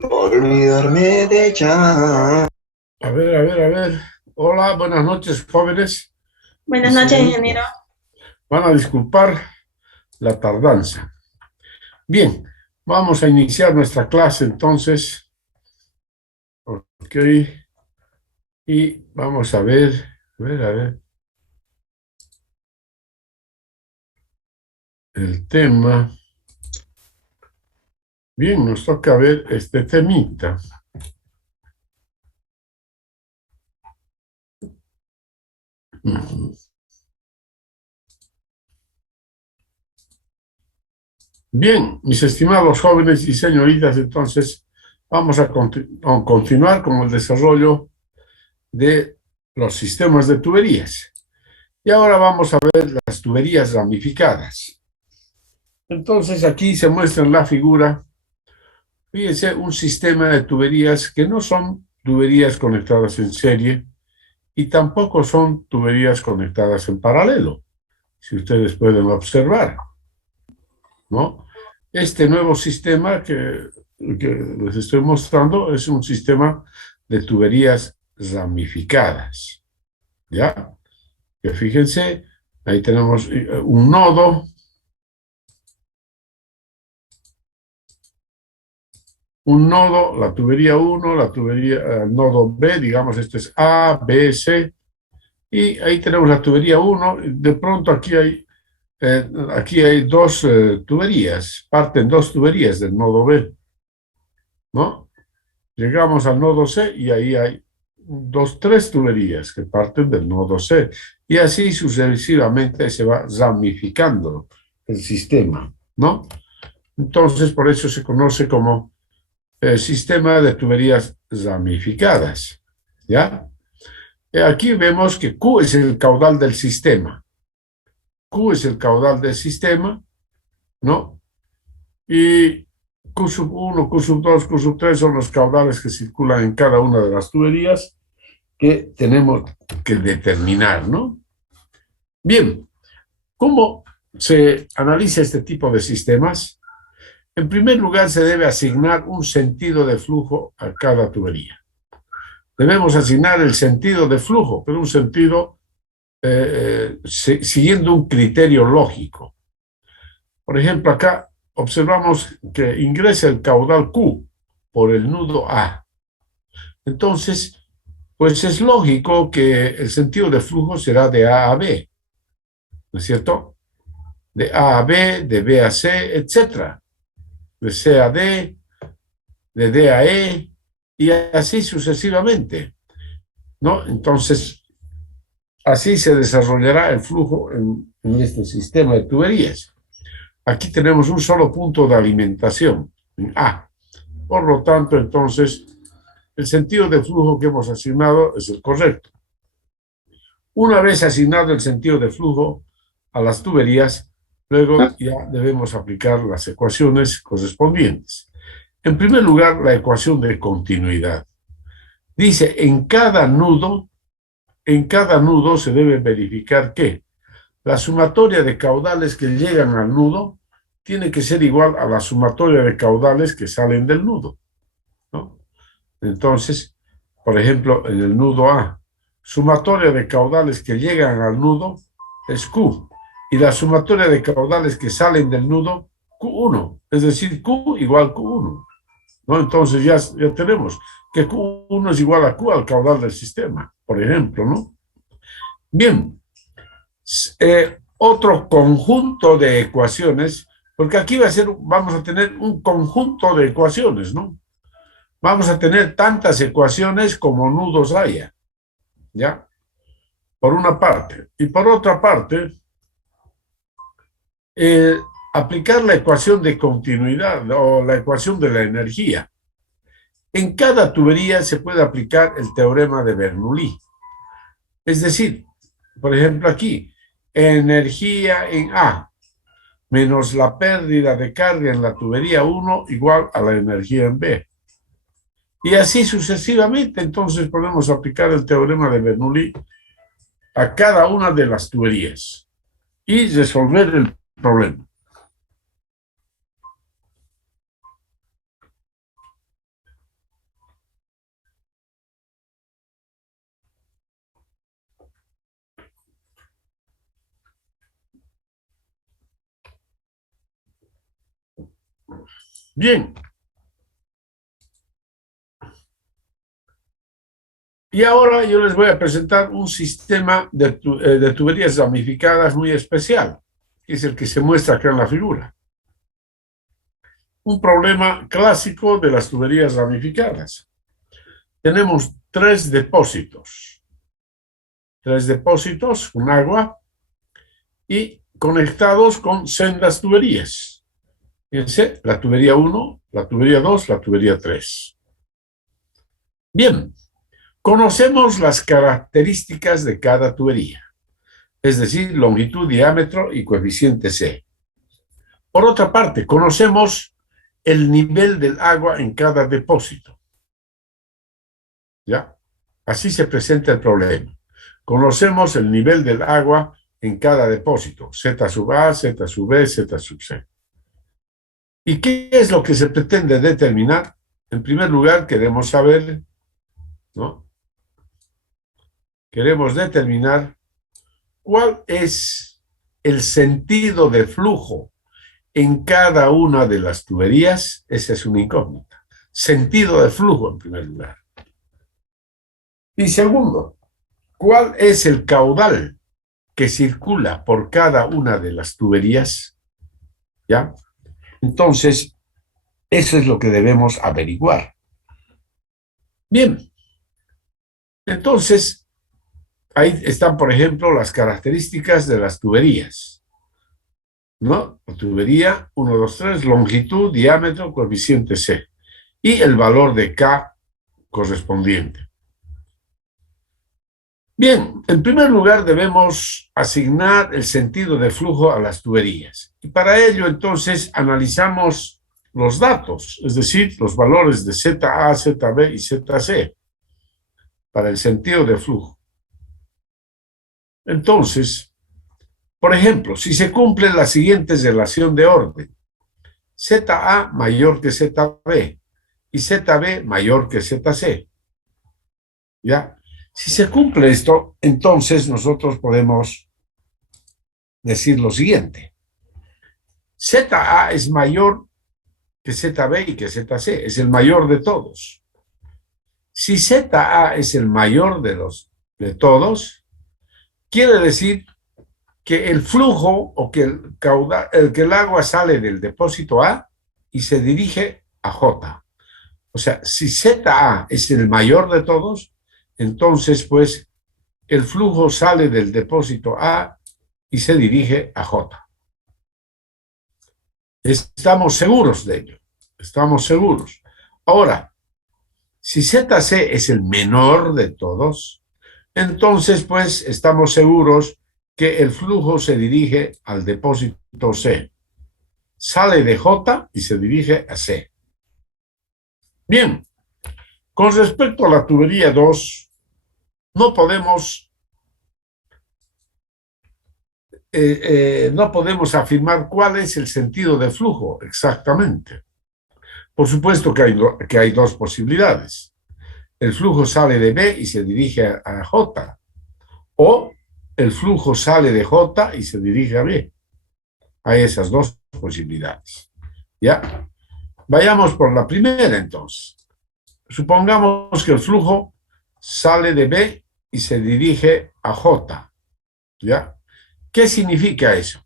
Olvidarme de ya. A ver. Hola, buenas noches, jóvenes y Buenas noches, ingeniero. señoritas. Van a disculpar la tardanza. Bien, vamos a iniciar nuestra clase entonces. Ok, y vamos a ver, el tema. Bien, nos toca ver este temita. Ujú. Bien, mis estimados jóvenes y señoritas, entonces vamos a continuar con el desarrollo de los sistemas de tuberías. Y ahora vamos a ver las tuberías ramificadas. Entonces aquí se muestra en la figura, fíjense, un sistema de tuberías que no son tuberías conectadas en serie y tampoco son tuberías conectadas en paralelo, si ustedes pueden observar, ¿no? Este nuevo sistema que les estoy mostrando es un sistema de tuberías ramificadas, ¿ya? Que fíjense, ahí tenemos un nodo. Un nodo, la tubería uno, la tubería, el nodo B, digamos, este es A, B, C, y ahí tenemos la tubería uno. De pronto aquí hay dos tuberías, parten dos tuberías del nodo B, ¿no? Llegamos al nodo C y ahí hay tres tuberías que parten del nodo C, y así sucesivamente se va ramificando el sistema, ¿no? Entonces, por eso se conoce como sistema de tuberías ramificadas, ¿ya? Aquí vemos que Q es el caudal del sistema. Q es el caudal del sistema, ¿no? Y Q sub 1, Q sub 2, Q sub 3 son los caudales que circulan en cada una de las tuberías que tenemos que determinar, ¿no? Bien, ¿cómo se analiza este tipo de sistemas? En primer lugar, se debe asignar un sentido de flujo a cada tubería. Debemos asignar el sentido de flujo, pero un sentido siguiendo un criterio lógico. Por ejemplo, acá observamos que ingresa el caudal Q por el nudo A. Entonces, pues es lógico que el sentido de flujo será de A a B, ¿no es cierto? De A a B, de B a C, etcétera. De C a D, de D a E, y así sucesivamente, ¿no? Entonces, así se desarrollará el flujo en este sistema de tuberías. Aquí tenemos un solo punto de alimentación, en A. Por lo tanto, entonces, el sentido de flujo que hemos asignado es el correcto. Una vez asignado el sentido de flujo a las tuberías, luego ya debemos aplicar las ecuaciones correspondientes. En primer lugar, la ecuación de continuidad. Dice, en cada nudo se debe verificar que la sumatoria de caudales que llegan al nudo tiene que ser igual a la sumatoria de caudales que salen del nudo, ¿no? Entonces, por ejemplo, en el nudo A, sumatoria de caudales que llegan al nudo es Q, y la sumatoria de caudales que salen del nudo, Q1, es decir, Q igual Q1, ¿no? Entonces ya tenemos que Q1 es igual a Q al caudal del sistema, por ejemplo, ¿no? Bien, otro conjunto de ecuaciones, porque aquí vamos a tener un conjunto de ecuaciones, ¿no? Vamos a tener tantas ecuaciones como nudos haya, ¿ya? Por una parte. Y por otra parte, eh, aplicar la ecuación de continuidad o la ecuación de la energía. En cada tubería se puede aplicar el teorema de Bernoulli. Es decir, por ejemplo aquí, energía en A menos la pérdida de carga en la tubería 1 igual a la energía en B. Y así sucesivamente, entonces podemos aplicar el teorema de Bernoulli a cada una de las tuberías y resolver el problema. Bien. Y ahora yo les voy a presentar un sistema de tuberías ramificadas muy especial, que es el que se muestra acá en la figura. Un problema clásico de las tuberías ramificadas. Tenemos tres depósitos con agua y conectados con sendas tuberías. Fíjense, la tubería 1, la tubería 2, la tubería 3. Bien, conocemos las características de cada tubería, es decir, longitud, diámetro y coeficiente C. Por otra parte, conocemos el nivel del agua en cada depósito. ¿Ya? Así se presenta el problema. Conocemos el nivel del agua en cada depósito, Z sub A, Z sub B, Z sub C. ¿Y qué es lo que se pretende determinar? En primer lugar, queremos saber, ¿no? Queremos determinar cuál es el sentido de flujo en cada una de las tuberías. Esa es una incógnita. Sentido de flujo, en primer lugar. Y segundo, ¿cuál es el caudal que circula por cada una de las tuberías? ¿Ya? Entonces, eso es lo que debemos averiguar. Bien, entonces, ahí están, por ejemplo, las características de las tuberías, ¿no? La tubería 1, 2, 3, longitud, diámetro, coeficiente C, y el valor de K correspondiente. Bien, en primer lugar debemos asignar el sentido de flujo a las tuberías. Y para ello, entonces, analizamos los datos, es decir, los valores de ZA, ZB y ZC para el sentido de flujo. Entonces, por ejemplo, si se cumple la siguiente relación de orden, ZA mayor que ZB y ZB mayor que ZC, ¿ya? Si se cumple esto, entonces nosotros podemos decir lo siguiente. ZA es mayor que ZB y que ZC, es el mayor de todos. Si ZA es el mayor de todos, quiere decir que el flujo o que que el agua sale del depósito A y se dirige a J. O sea, si ZA es el mayor de todos, entonces pues el flujo sale del depósito A y se dirige a J. Estamos seguros de ello, estamos seguros. Ahora, si ZC es el menor de todos, entonces pues estamos seguros que el flujo se dirige al depósito C. Sale de J y se dirige a C. Bien, con respecto a la tubería 2, no podemos afirmar cuál es el sentido de flujo exactamente. Por supuesto que hay dos posibilidades. El flujo sale de B y se dirige a J, o el flujo sale de J y se dirige a B. Hay esas dos posibilidades. ¿Ya? Vayamos por la primera, entonces. Supongamos que el flujo sale de B y se dirige a J. ¿Ya? ¿Qué significa eso?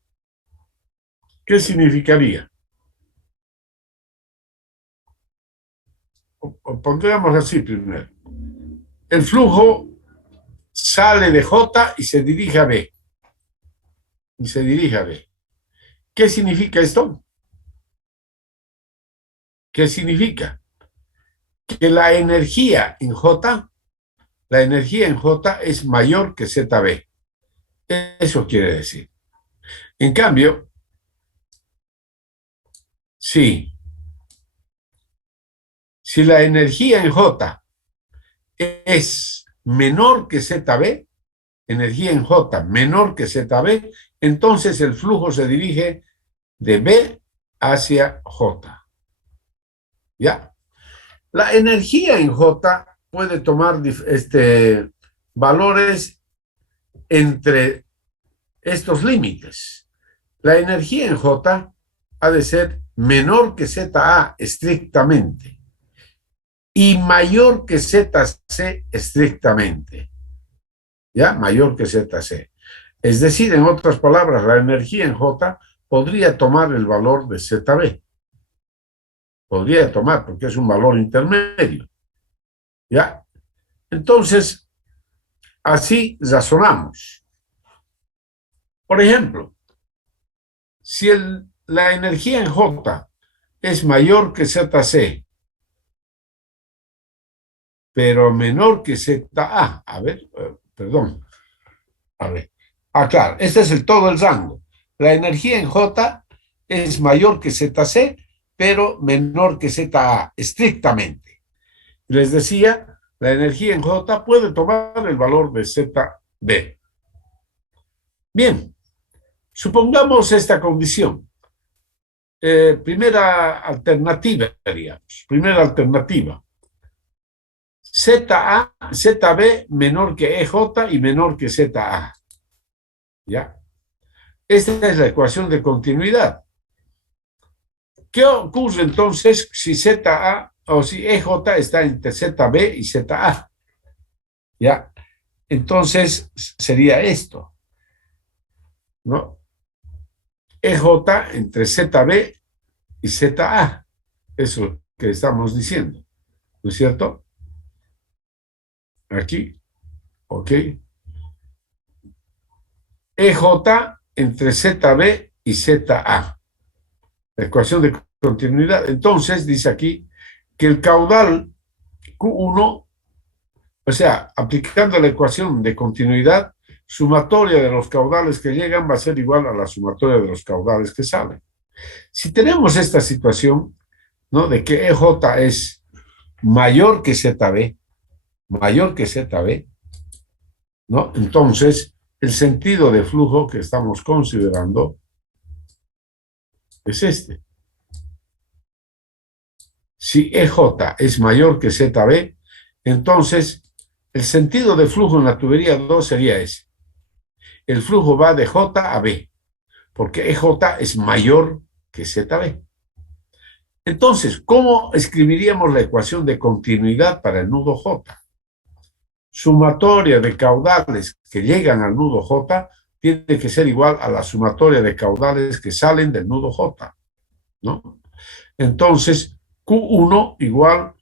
¿Qué significaría? Pondríamos así primero. El flujo sale de J y se dirige a B. Y se dirige a B. ¿Qué significa esto? ¿Qué significa? Que la energía en J es mayor que ZB. Eso quiere decir. En cambio, si la energía en J es menor que ZB, energía en J menor que ZB, entonces el flujo se dirige de B hacia J. ¿Ya? La energía en J puede tomar valores entre estos límites. La energía en J ha de ser menor que ZA estrictamente y mayor que ZC estrictamente. ¿Ya? Mayor que ZC. Es decir, en otras palabras, la energía en J podría tomar el valor de ZB. Podría tomar, porque es un valor intermedio. ¿Ya? Entonces, así razonamos. Por ejemplo, si la energía en J es mayor que ZC, pero menor que ZA, a ver, perdón, a ver. Ah, claro, este es todo el rango. La energía en J es mayor que ZC, pero menor que ZA, estrictamente. Les decía, la energía en J puede tomar el valor de ZB. Bien, supongamos esta condición. Primera alternativa, diríamos. Primera alternativa. ZB menor que EJ y menor que ZA. ¿Ya? Esta es la ecuación de continuidad. ¿Qué ocurre entonces si ZA o si EJ está entre ZB y ZA? ¿Ya? Entonces sería esto, ¿no? EJ entre ZB y ZA. Eso que estamos diciendo, ¿no es cierto? Aquí, ¿ok? EJ entre ZB y ZA. La ecuación de continuidad. Entonces, dice aquí que el caudal Q1, o sea, aplicando la ecuación de continuidad, sumatoria de los caudales que llegan va a ser igual a la sumatoria de los caudales que salen. Si tenemos esta situación, ¿no? De que EJ es mayor que ZB, ¿no? Entonces, el sentido de flujo que estamos considerando es este. Si EJ es mayor que ZB, entonces el sentido de flujo en la tubería 2 sería ese. El flujo va de J a B, porque EJ es mayor que ZB. Entonces, ¿cómo escribiríamos la ecuación de continuidad para el nudo J? Sumatoria de caudales que llegan al nudo J tiene que ser igual a la sumatoria de caudales que salen del nudo J, ¿no? Entonces, Q1 igual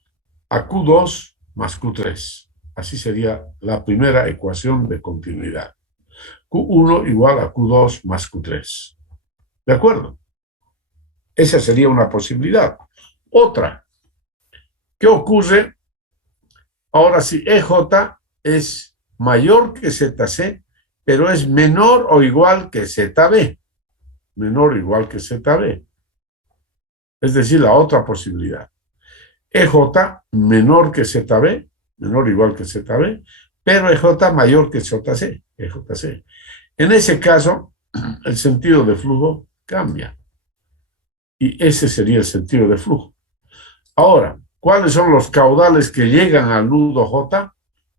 a Q2 más Q3. Así sería la primera ecuación de continuidad. Q1 igual a Q2 más Q3. ¿De acuerdo? Esa sería una posibilidad. Otra, ¿qué ocurre ahora si EJ es mayor que ZC, pero es menor o igual que ZB? Menor o igual que ZB. Es decir, la otra posibilidad. EJ menor que ZB, menor o igual que ZB, pero EJ mayor que JC, EJC. En ese caso, el sentido de flujo cambia. Y ese sería el sentido de flujo. Ahora, ¿cuáles son los caudales que llegan al nudo J?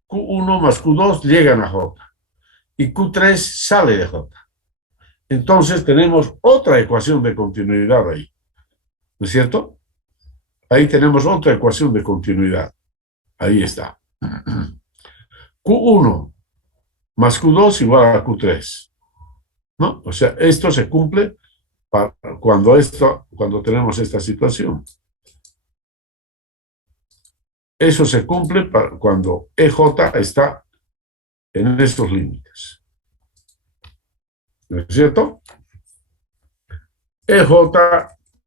Q1 más Q2 llegan a J. Y Q3 sale de J. Entonces tenemos otra ecuación de continuidad ahí. ¿No es cierto? Ahí tenemos otra ecuación de continuidad. Ahí está. Q1 más Q2 igual a Q3. ¿No? O sea, esto se cumple cuando tenemos esta situación. Eso se cumple cuando EJ está en estos límites. ¿No es cierto? EJ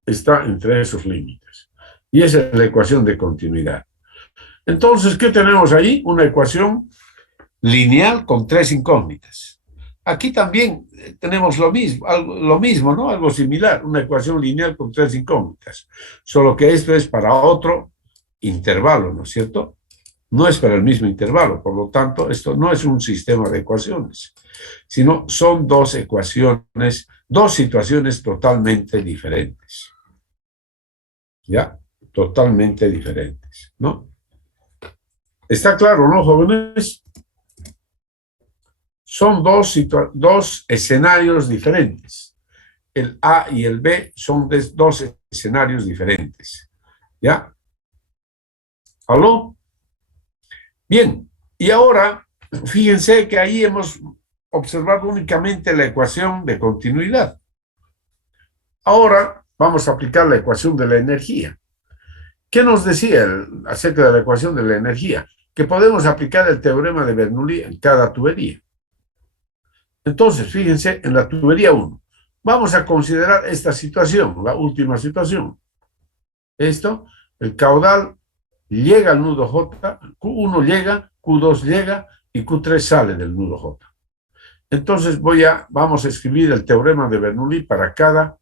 está entre esos límites. Y esa es la ecuación de continuidad. Entonces, ¿qué tenemos ahí? Una ecuación lineal con tres incógnitas. Aquí también tenemos lo mismo, ¿no? Algo similar, una ecuación lineal con tres incógnitas. Solo que esto es para otro intervalo, ¿no es cierto? No es para el mismo intervalo, por lo tanto, esto no es un sistema de ecuaciones, sino son dos ecuaciones, dos situaciones totalmente diferentes. ¿Ya? Totalmente diferentes, ¿no? ¿Está claro, no, jóvenes? Son dos escenarios diferentes. el A y el B son de dos escenarios diferentes. ¿Ya? ¿Aló? Bien, y ahora fíjense que ahí hemos observado únicamente la ecuación de continuidad. Ahora vamos a aplicar la ecuación de la energía. ¿Qué nos decía acerca de la ecuación de la energía? Que podemos aplicar el teorema de Bernoulli en cada tubería. Entonces, fíjense, en la tubería 1, vamos a considerar esta situación, la última situación. Esto, el caudal llega al nudo J, Q1 llega, Q2 llega y Q3 sale del nudo J. Entonces vamos a escribir el teorema de Bernoulli para cada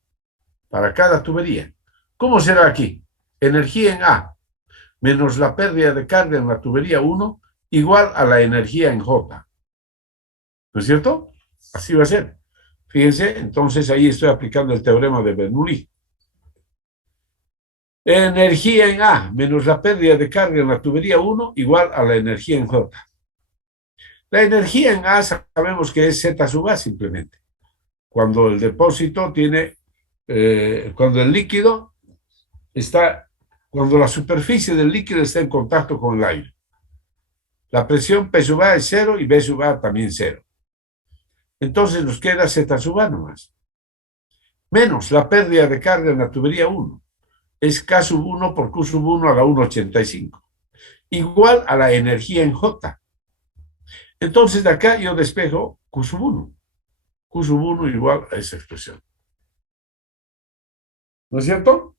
tubería. ¿Cómo será aquí? Energía en A menos la pérdida de carga en la tubería 1 igual a la energía en J. ¿No es cierto? Así va a ser. Fíjense, entonces ahí estoy aplicando el teorema de Bernoulli. Energía en A menos la pérdida de carga en la tubería 1 igual a la energía en J. La energía en A sabemos que es Z sub A simplemente. Cuando el depósito tiene, cuando el líquido está, cuando la superficie del líquido está en contacto con el aire. La presión P sub A es 0 y B sub A también 0. Entonces nos queda Z sub A nomás. Menos la pérdida de carga en la tubería 1. Es K sub 1 por Q sub 1 a la 1,85. Igual a la energía en J. Entonces de acá yo despejo Q sub 1. Q sub 1 igual a esa expresión. ¿No es cierto?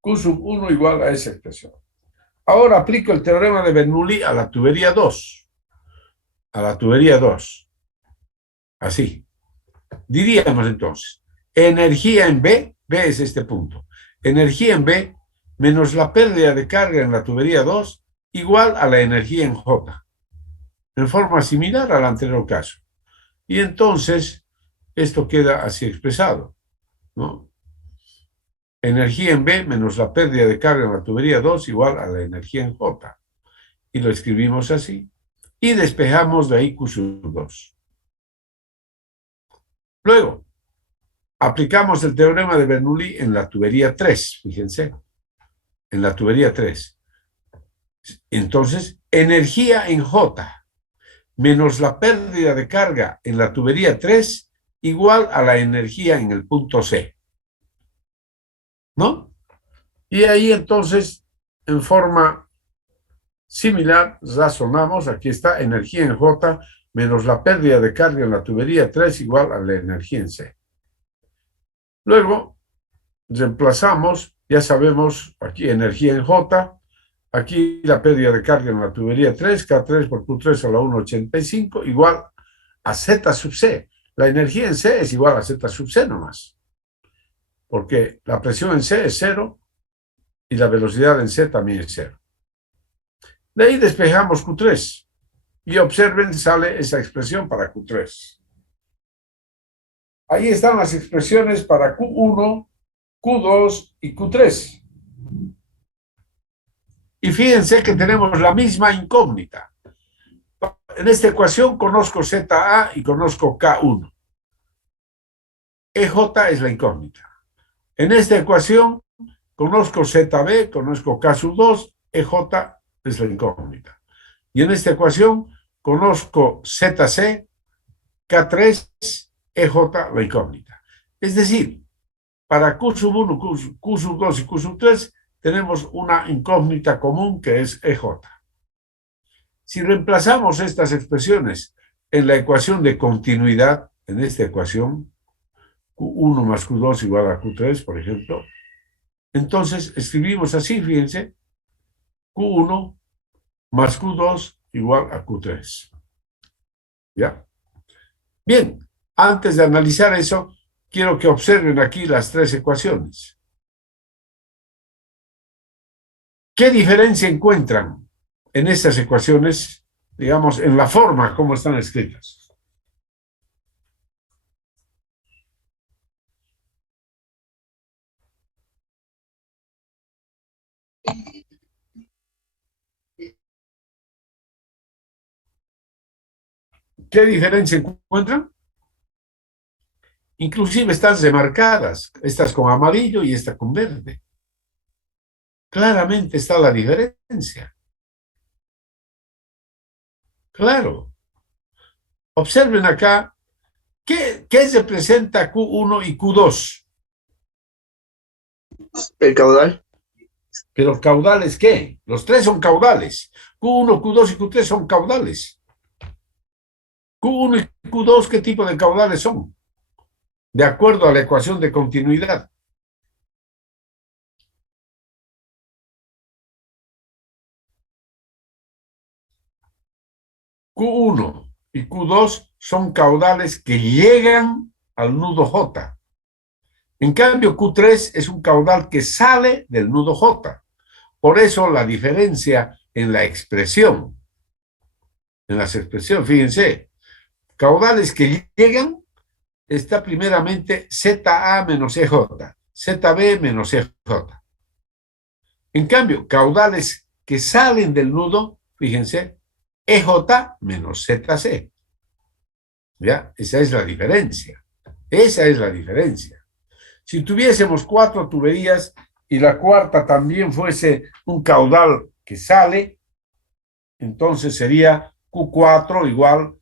Q sub 1 igual a esa expresión. Ahora aplico el teorema de Bernoulli a la tubería 2. A la tubería 2. Así. Diríamos entonces, energía en B, B es este punto, energía en B menos la pérdida de carga en la tubería 2 igual a la energía en J, en forma similar al anterior caso. Y entonces, esto queda así expresado, ¿no? Energía en B menos la pérdida de carga en la tubería 2 igual a la energía en J. Y lo escribimos así. Y despejamos de ahí Q sub 2. Luego, aplicamos el teorema de Bernoulli en la tubería 3, fíjense, en la tubería 3. Entonces, energía en J menos la pérdida de carga en la tubería 3 igual a la energía en el punto C. ¿No? Y ahí entonces, en forma similar, razonamos, aquí está, energía en J menos la pérdida de carga en la tubería 3 igual a la energía en C. Luego, reemplazamos, ya sabemos, aquí energía en J, aquí la pérdida de carga en la tubería 3, K3 por Q3 a la 1,85, igual a Z sub C. La energía en C es igual a Z sub C nomás, porque la presión en C es 0 y la velocidad en C también es 0. De ahí despejamos Q3 y observen, sale esa expresión para Q3. Ahí están las expresiones para Q1, Q2 y Q3. Y fíjense que tenemos la misma incógnita. En esta ecuación conozco ZA y conozco K1. EJ es la incógnita. En esta ecuación conozco ZB, conozco K sub 2, EJ es la incógnita. Y en esta ecuación conozco ZC, K3, EJ la incógnita. Es decir, para Q sub 1, Q sub 2 y Q sub 3 tenemos una incógnita común que es EJ. Si reemplazamos estas expresiones en la ecuación de continuidad, en esta ecuación, Q1 más Q2 igual a Q3, por ejemplo, entonces escribimos así, fíjense, Q1 más Q2 igual a Q3. ¿Ya? Bien, antes de analizar eso, quiero que observen aquí las tres ecuaciones. ¿Qué diferencia encuentran en estas ecuaciones, digamos, en la forma como están escritas? ¿Qué diferencia encuentran? Inclusive están remarcadas, estas con amarillo y esta con verde. Claramente está la diferencia. Claro. Observen acá, ¿qué representa Q1 y Q2? El caudal. ¿Pero caudales qué? Los tres son caudales. Q1, Q2 y Q3 son caudales. Q1 y Q2, ¿qué tipo de caudales son? De acuerdo a la ecuación de continuidad. Q1 y Q2 son caudales que llegan al nudo J. En cambio, Q3 es un caudal que sale del nudo J. Por eso la diferencia en la expresión. En las expresiones, fíjense, caudales que llegan está primeramente ZA menos EJ, ZB menos EJ. En cambio, caudales que salen del nudo, fíjense, EJ menos ZC. ¿Ya? Esa es la diferencia. Esa es la diferencia. Si tuviésemos 4 tuberías y la cuarta también fuese un caudal que sale, entonces sería Q4 igual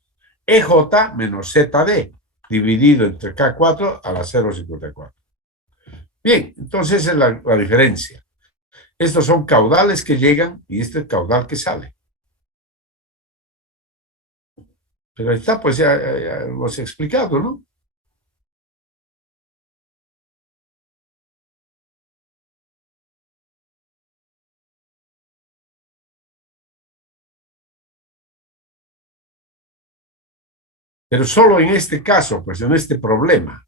EJ menos ZD, dividido entre K4 a la 0,54. Bien, entonces esa es la diferencia. Estos son caudales que llegan y este es caudal que sale. Pero ahí está, pues ya hemos explicado, ¿no? Pero solo en este caso, pues en este problema,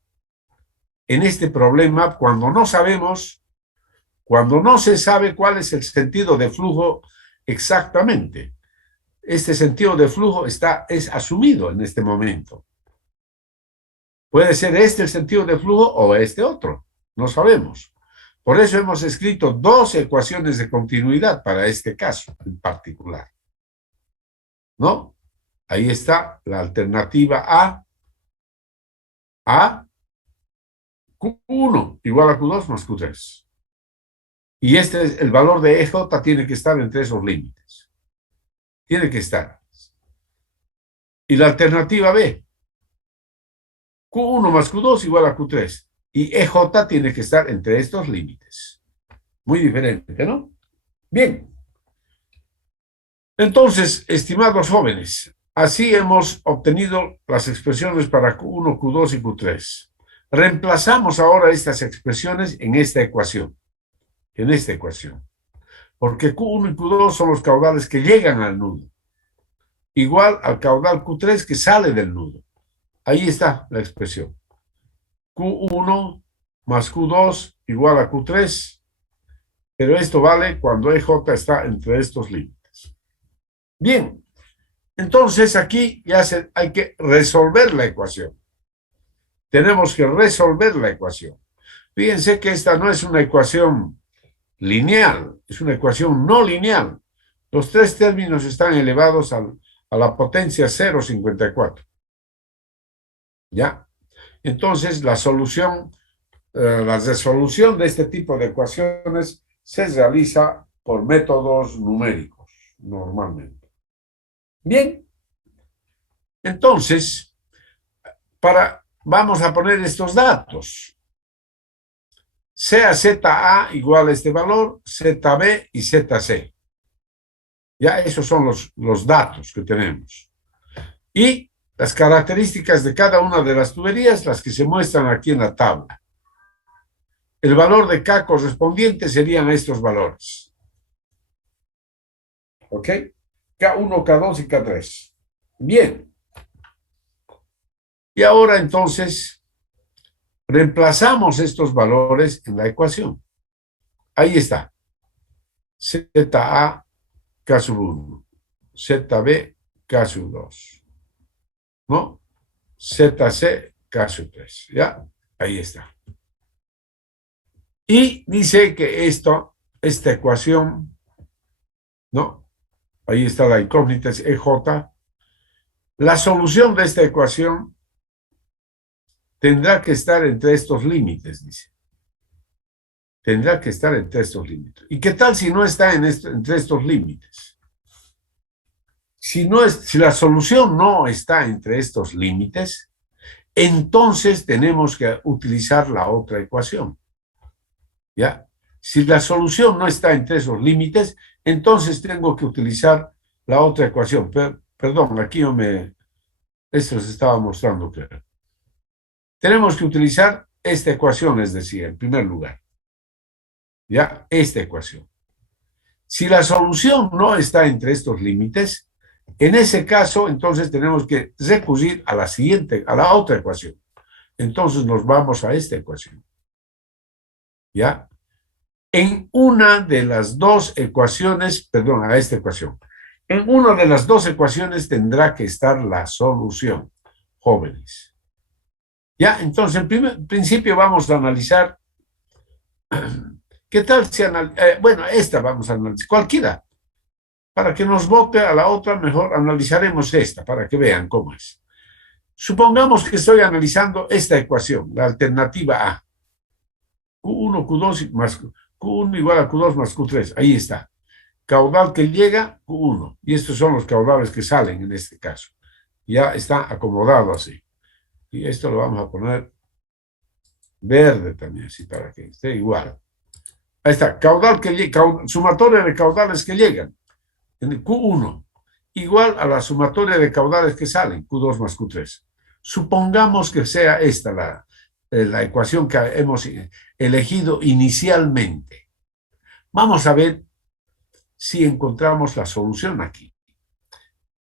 cuando no sabemos, cuando no se sabe cuál es el sentido de flujo exactamente, este sentido de flujo es asumido en este momento. Puede ser este el sentido de flujo o este otro, no sabemos. Por eso hemos escrito 2 ecuaciones de continuidad para este caso en particular. ¿No? Ahí está la alternativa A Q1 igual a Q2 más Q3. Y este es el valor de EJ tiene que estar entre esos límites. Tiene que estar. Y la alternativa B, Q1 más Q2 igual a Q3. Y EJ tiene que estar entre estos límites. Muy diferente, ¿no? Bien. Entonces, estimados jóvenes, así hemos obtenido las expresiones para Q1, Q2 y Q3. Reemplazamos ahora estas expresiones en esta ecuación. En esta ecuación. Porque Q1 y Q2 son los caudales que llegan al nudo. Igual al caudal Q3 que sale del nudo. Ahí está la expresión. Q1 más Q2 igual a Q3, pero esto vale cuando EJ está entre estos límites. Bien, entonces aquí ya hay que resolver la ecuación. Tenemos que resolver la ecuación. Fíjense que esta no es una ecuación lineal, es una ecuación no lineal. Los 3 términos están elevados a la potencia 0,54. ¿Ya? Entonces, la resolución de este tipo de ecuaciones se realiza por métodos numéricos, normalmente. Bien, entonces, vamos a poner estos datos. Sea ZA igual a este valor, ZB y ZC. Ya, esos son los datos que tenemos. Y las características de cada una de las tuberías, las que se muestran aquí en la tabla. El valor de K correspondiente serían estos valores. ¿Ok? K1, K2 y K3. Bien. Y ahora entonces reemplazamos estos valores en la ecuación. Ahí está. ZA, K sub 1. ZB, K sub 2. ¿No? ZC, K sub 3. ¿Ya? Ahí está. Y dice que esta ecuación, ¿no? Ahí está la incógnita, es EJ. La solución de esta ecuación tendrá que estar entre estos límites, dice. Tendrá que estar entre estos límites. ¿Y qué tal si no está entre estos límites? Si la solución no está entre estos límites, entonces tenemos que utilizar la otra ecuación. ¿Ya? Si la solución no está entre esos límites, entonces tengo que utilizar la otra ecuación. Perdón, aquí esto les estaba mostrando, creo. Tenemos que utilizar esta ecuación, es decir, en primer lugar. ¿Ya? Esta ecuación. Si la solución no está entre estos límites, en ese caso, entonces tenemos que recurrir a a la otra ecuación. Entonces nos vamos a esta ecuación. ¿Ya? En una de las dos ecuaciones, perdón, a esta ecuación. En una de las dos ecuaciones tendrá que estar la solución, jóvenes. ¿Ya? Entonces, en principio vamos a analizar. ¿Qué tal si bueno, esta vamos a analizar, cualquiera. Para que nos vote a la otra, mejor analizaremos esta, para que vean cómo es. Supongamos que estoy analizando esta ecuación, la alternativa A. Q1, Q2 más Q1 igual a Q2 más Q3. Ahí está. Caudal que llega, Q1. Y estos son los caudales que salen en este caso. Ya está acomodado así. Y esto lo vamos a poner verde también, así para que esté igual. Ahí está. Caudal que llega, sumatoria de caudales que llegan. En Q1 igual a la sumatoria de caudales que salen, Q2 más Q3. Supongamos que sea esta la ecuación que hemos elegido inicialmente. Vamos a ver si encontramos la solución aquí.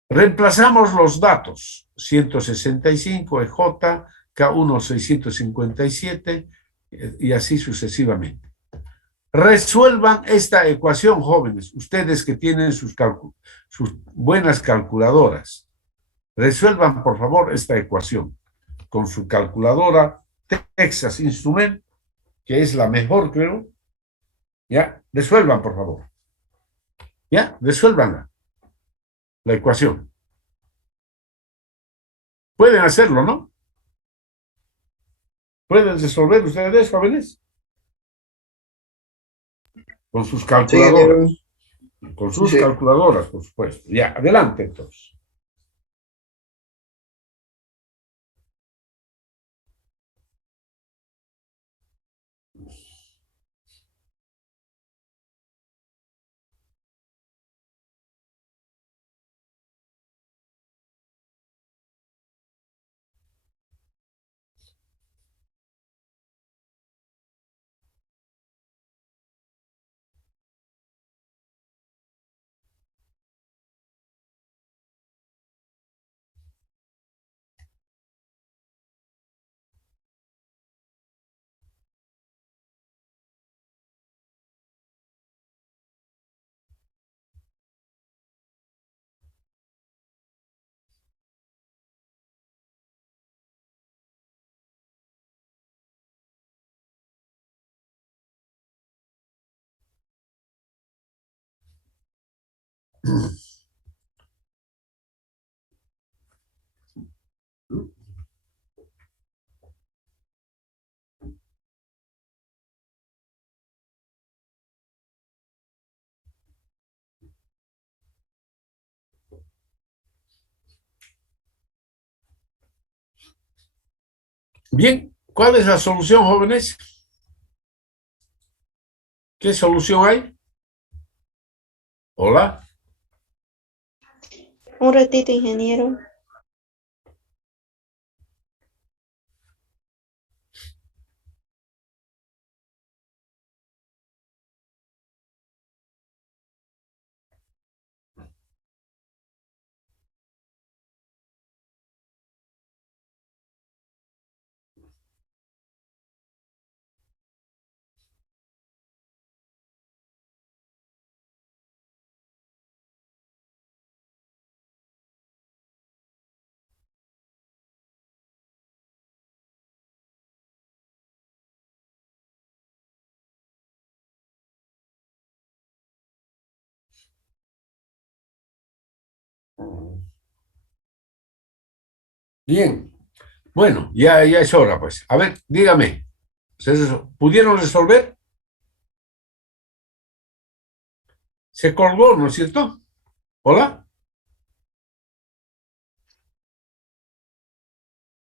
Reemplazamos los datos, 165 EJ, K1 657 y así sucesivamente. Resuelvan esta ecuación, jóvenes, ustedes que tienen sus buenas calculadoras. Resuelvan, por favor, esta ecuación con su calculadora Texas Instrument, que es la mejor, creo. ¿Ya? Resuelvan, por favor. ¿Ya? Resuelvan la ecuación. Pueden hacerlo, ¿no? ¿Pueden resolver ustedes, jóvenes? Con sus Sí, ingeniero. calculadoras. Con Sí, sus sí. calculadoras, por supuesto. Ya, adelante, entonces. Bien, ¿cuál es la solución, jóvenes? ¿Qué solución hay? Hola. Un ratito, ingeniero. Bien, Bueno, ya es hora, pues. A ver, dígame. ¿Ustedes pudieron resolver? Se colgó, ¿no es cierto? ¿Hola?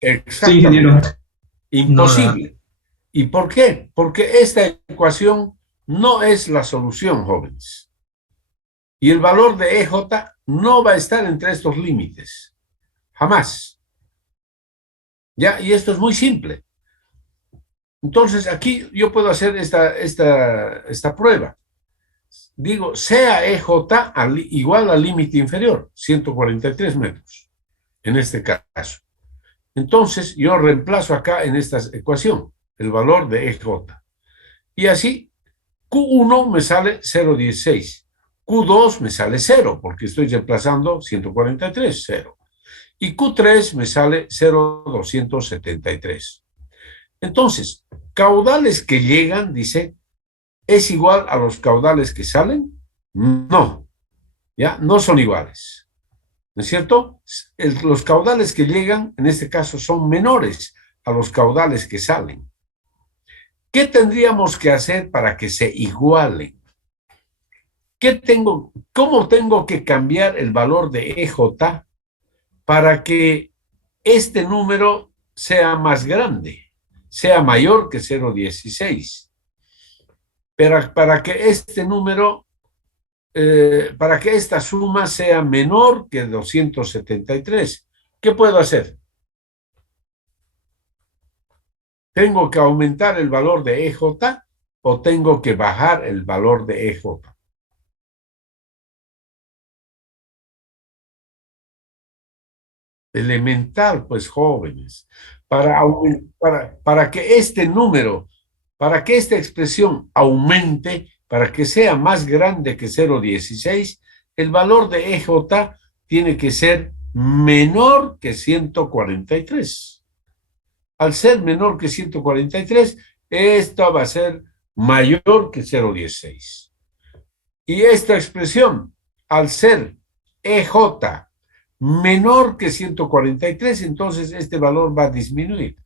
Sí, ingeniero. Exactamente. No, nada. Imposible. ¿Y por qué? Porque esta ecuación no es la solución, jóvenes. Y el valor de EJ no va a estar entre estos límites. Jamás. ¿Ya? Y esto es muy simple. Entonces, aquí yo puedo hacer esta prueba. Digo, sea EJ igual al límite inferior, 143 metros, en este caso. Entonces, yo reemplazo acá en esta ecuación el valor de EJ. Y así, Q1 me sale 0,16. Q2 me sale 0, porque estoy reemplazando 143, 0. Y Q3 me sale 0,273. Entonces, caudales que llegan, dice, ¿es igual a los caudales que salen? No, ¿ya? No son iguales. ¿No es cierto? Los caudales que llegan, en este caso, son menores a los caudales que salen. ¿Qué tendríamos que hacer para que se igualen? ¿Cómo tengo que cambiar el valor de EJ para que este número sea más grande, sea mayor que 0,16? Para que este número, para que esta suma sea menor que 273, ¿qué puedo hacer? ¿Tengo que aumentar el valor de EJ o tengo que bajar el valor de EJ? Elemental, pues jóvenes, para que este número, para que esta expresión aumente, para que sea más grande que 0,16, el valor de EJ tiene que ser menor que 143. Al ser menor que 143, esta va a ser mayor que 0,16. Y esta expresión, al ser EJ menor que 143, entonces este valor va a disminuir.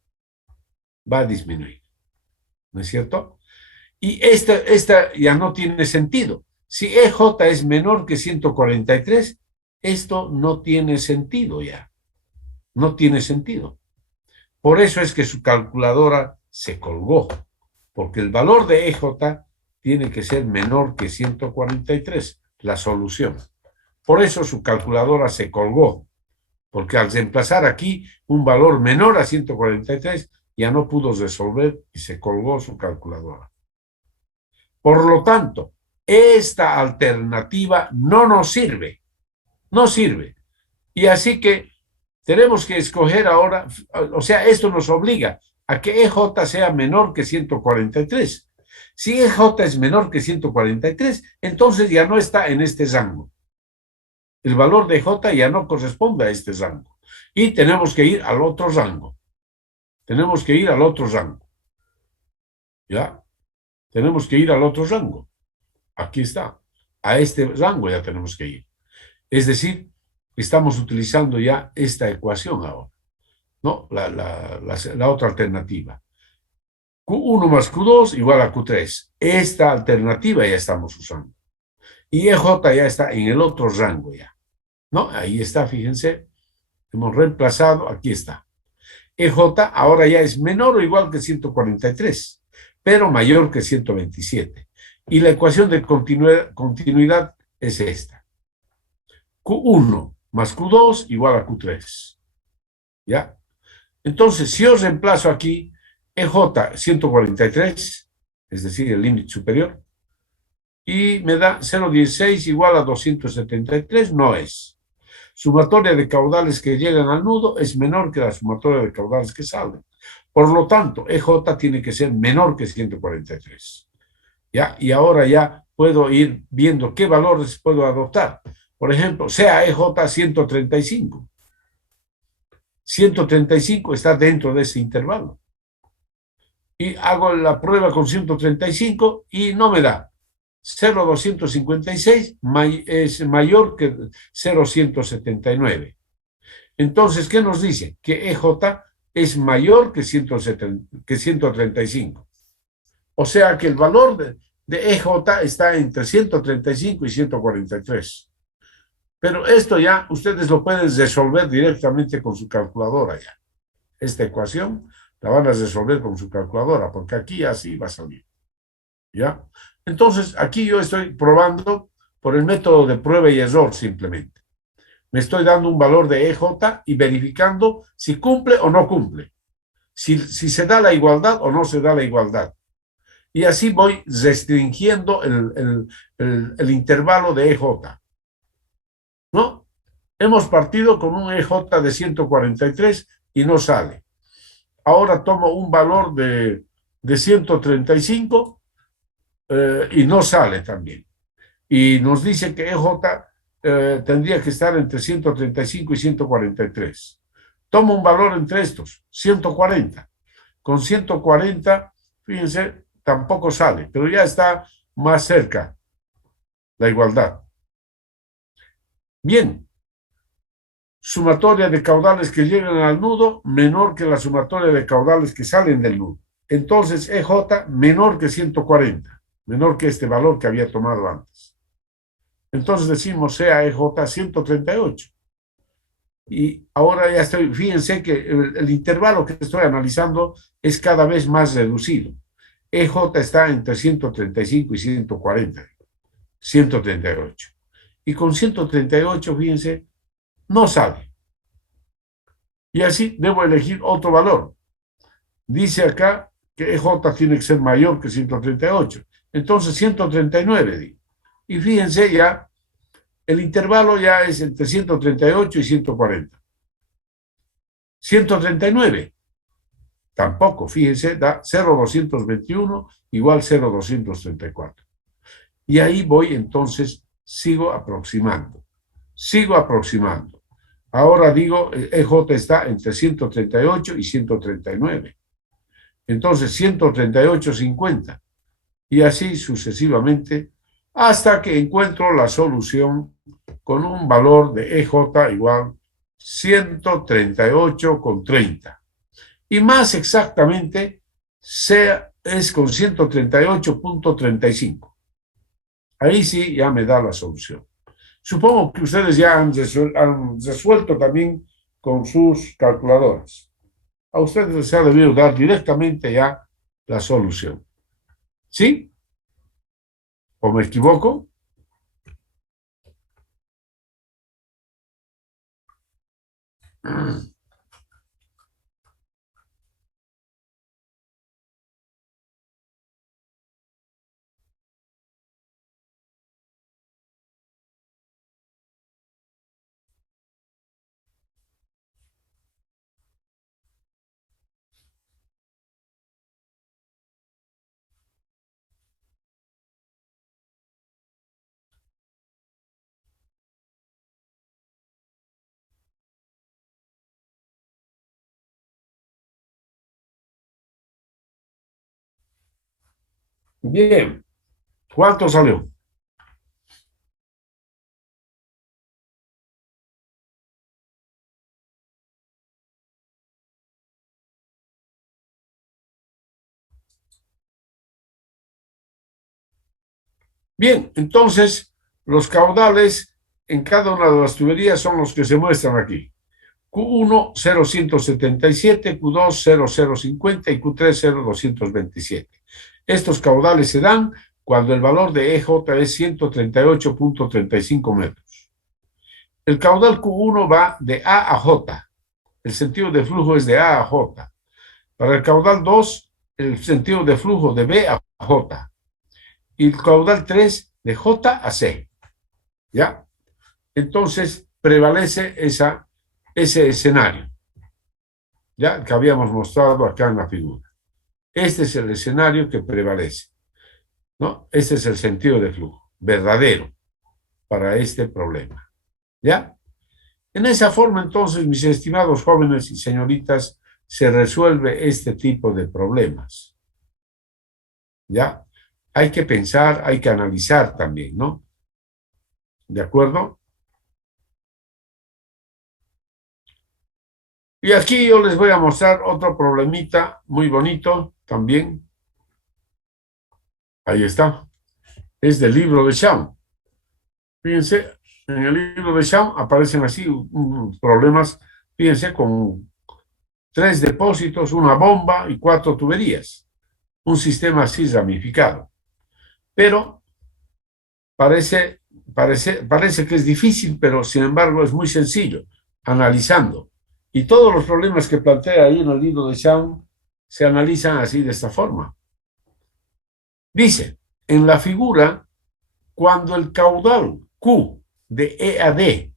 Va a disminuir. ¿No es cierto? Y esta ya no tiene sentido. Si EJ es menor que 143, esto no tiene sentido ya. No tiene sentido. Por eso es que su calculadora se colgó, porque el valor de EJ tiene que ser menor que 143, la solución. Por eso su calculadora se colgó, porque al reemplazar aquí un valor menor a 143, ya no pudo resolver y se colgó su calculadora. Por lo tanto, esta alternativa no nos sirve, no sirve. Y así que tenemos que escoger ahora, o sea, esto nos obliga a que EJ sea menor que 143. Si EJ es menor que 143, entonces ya no está en este rango. El valor de J ya no corresponde a este rango. Y tenemos que ir al otro rango. Tenemos que ir al otro rango. ¿Ya? Tenemos que ir al otro rango. Aquí está. A este rango ya tenemos que ir. Es decir, estamos utilizando ya esta ecuación ahora. ¿No? La otra alternativa. Q1 más Q2 igual a Q3. Esta alternativa ya estamos usando. Y EJ ya está en el otro rango ya. ¿No? Ahí está, fíjense. Hemos reemplazado, aquí está. EJ ahora ya es menor o igual que 143, pero mayor que 127. Y la ecuación de continuidad es esta. Q1 más Q2 igual a Q3. ¿Ya? Entonces, si yo reemplazo aquí EJ 143, es decir, el límite superior, y me da 0,16 igual a 273, no es. Sumatoria de caudales que llegan al nudo es menor que la sumatoria de caudales que salen. Por lo tanto, EJ tiene que ser menor que 143. ¿Ya? Y ahora ya puedo ir viendo qué valores puedo adoptar. Por ejemplo, sea EJ 135. 135 está dentro de ese intervalo. Y hago la prueba con 135 y no me da. 0,256 es mayor que 0,179. Entonces, ¿qué nos dice? Que EJ es mayor que 135. O sea que el valor de EJ está entre 135 y 143. Pero esto ya ustedes lo pueden resolver directamente con su calculadora ya. Esta ecuación la van a resolver con su calculadora, porque aquí así va a salir. ¿Ya? Entonces, aquí yo estoy probando por el método de prueba y error simplemente. Me estoy dando un valor de EJ y verificando si cumple o no cumple. Si se da la igualdad o no se da la igualdad. Y así voy restringiendo el intervalo de EJ. ¿No? Hemos partido con un EJ de 143 y no sale. Ahora tomo un valor de 135 y no sale también. Y nos dice que EJ tendría que estar entre 135 y 143. Tomo un valor entre estos, 140. Con 140, fíjense, tampoco sale, pero ya está más cerca la igualdad. Bien, sumatoria de caudales que llegan al nudo menor que la sumatoria de caudales que salen del nudo. Entonces, EJ menor que 140, menor que este valor que había tomado antes. Entonces decimos sea EJ 138. Y ahora ya estoy, fíjense que el intervalo que estoy analizando es cada vez más reducido. EJ está entre 135 y 140, 138. Y con 138, fíjense, no sale. Y así debo elegir otro valor. Dice acá que EJ tiene que ser mayor que 138. Entonces 139, digo. Y fíjense ya, el intervalo ya es entre 138 y 140. 139, tampoco, fíjense, da 0,221 igual 0,234. Y ahí voy entonces, sigo aproximando. Ahora digo, EJ está entre 138 y 139. Entonces 138,50. Y así sucesivamente hasta que encuentro la solución con un valor de EJ igual 138,30. Y más exactamente es con 138,35. Ahí sí ya me da la solución. Supongo que ustedes ya han resuelto también con sus calculadoras. A ustedes les ha debido dar directamente ya la solución. ¿Sí? ¿O me equivoco? Bien. ¿Cuánto salió? Bien, entonces los caudales en cada una de las tuberías son los que se muestran aquí. Q1, 0,177, Q2, 0,050 y Q3, 0,227. Estos caudales se dan cuando el valor de EJ es 138,35 metros. El caudal Q1 va de A a J. El sentido de flujo es de A a J. Para el caudal 2, el sentido de flujo de B a J. Y el caudal 3 de J a C. ¿Ya? Entonces prevalece ese escenario, ¿ya? Que habíamos mostrado acá en la figura. Este es el escenario que prevalece, ¿no? Este es el sentido de flujo verdadero para este problema, ¿ya? En esa forma, entonces, mis estimados jóvenes y señoritas, se resuelve este tipo de problemas, ¿ya? Hay que pensar, hay que analizar también, ¿no? ¿De acuerdo? Y aquí yo les voy a mostrar otro problemita muy bonito también. Ahí está. Es del libro de Shaw. Fíjense, en el libro de Shaw aparecen así problemas, fíjense, con 3 depósitos, una bomba y 4 tuberías. Un sistema así ramificado. Pero parece que es difícil, pero sin embargo es muy sencillo, analizando. Y todos los problemas que plantea ahí en el libro de Shaw se analizan así de esta forma. Dice, en la figura, cuando el caudal Q de E a D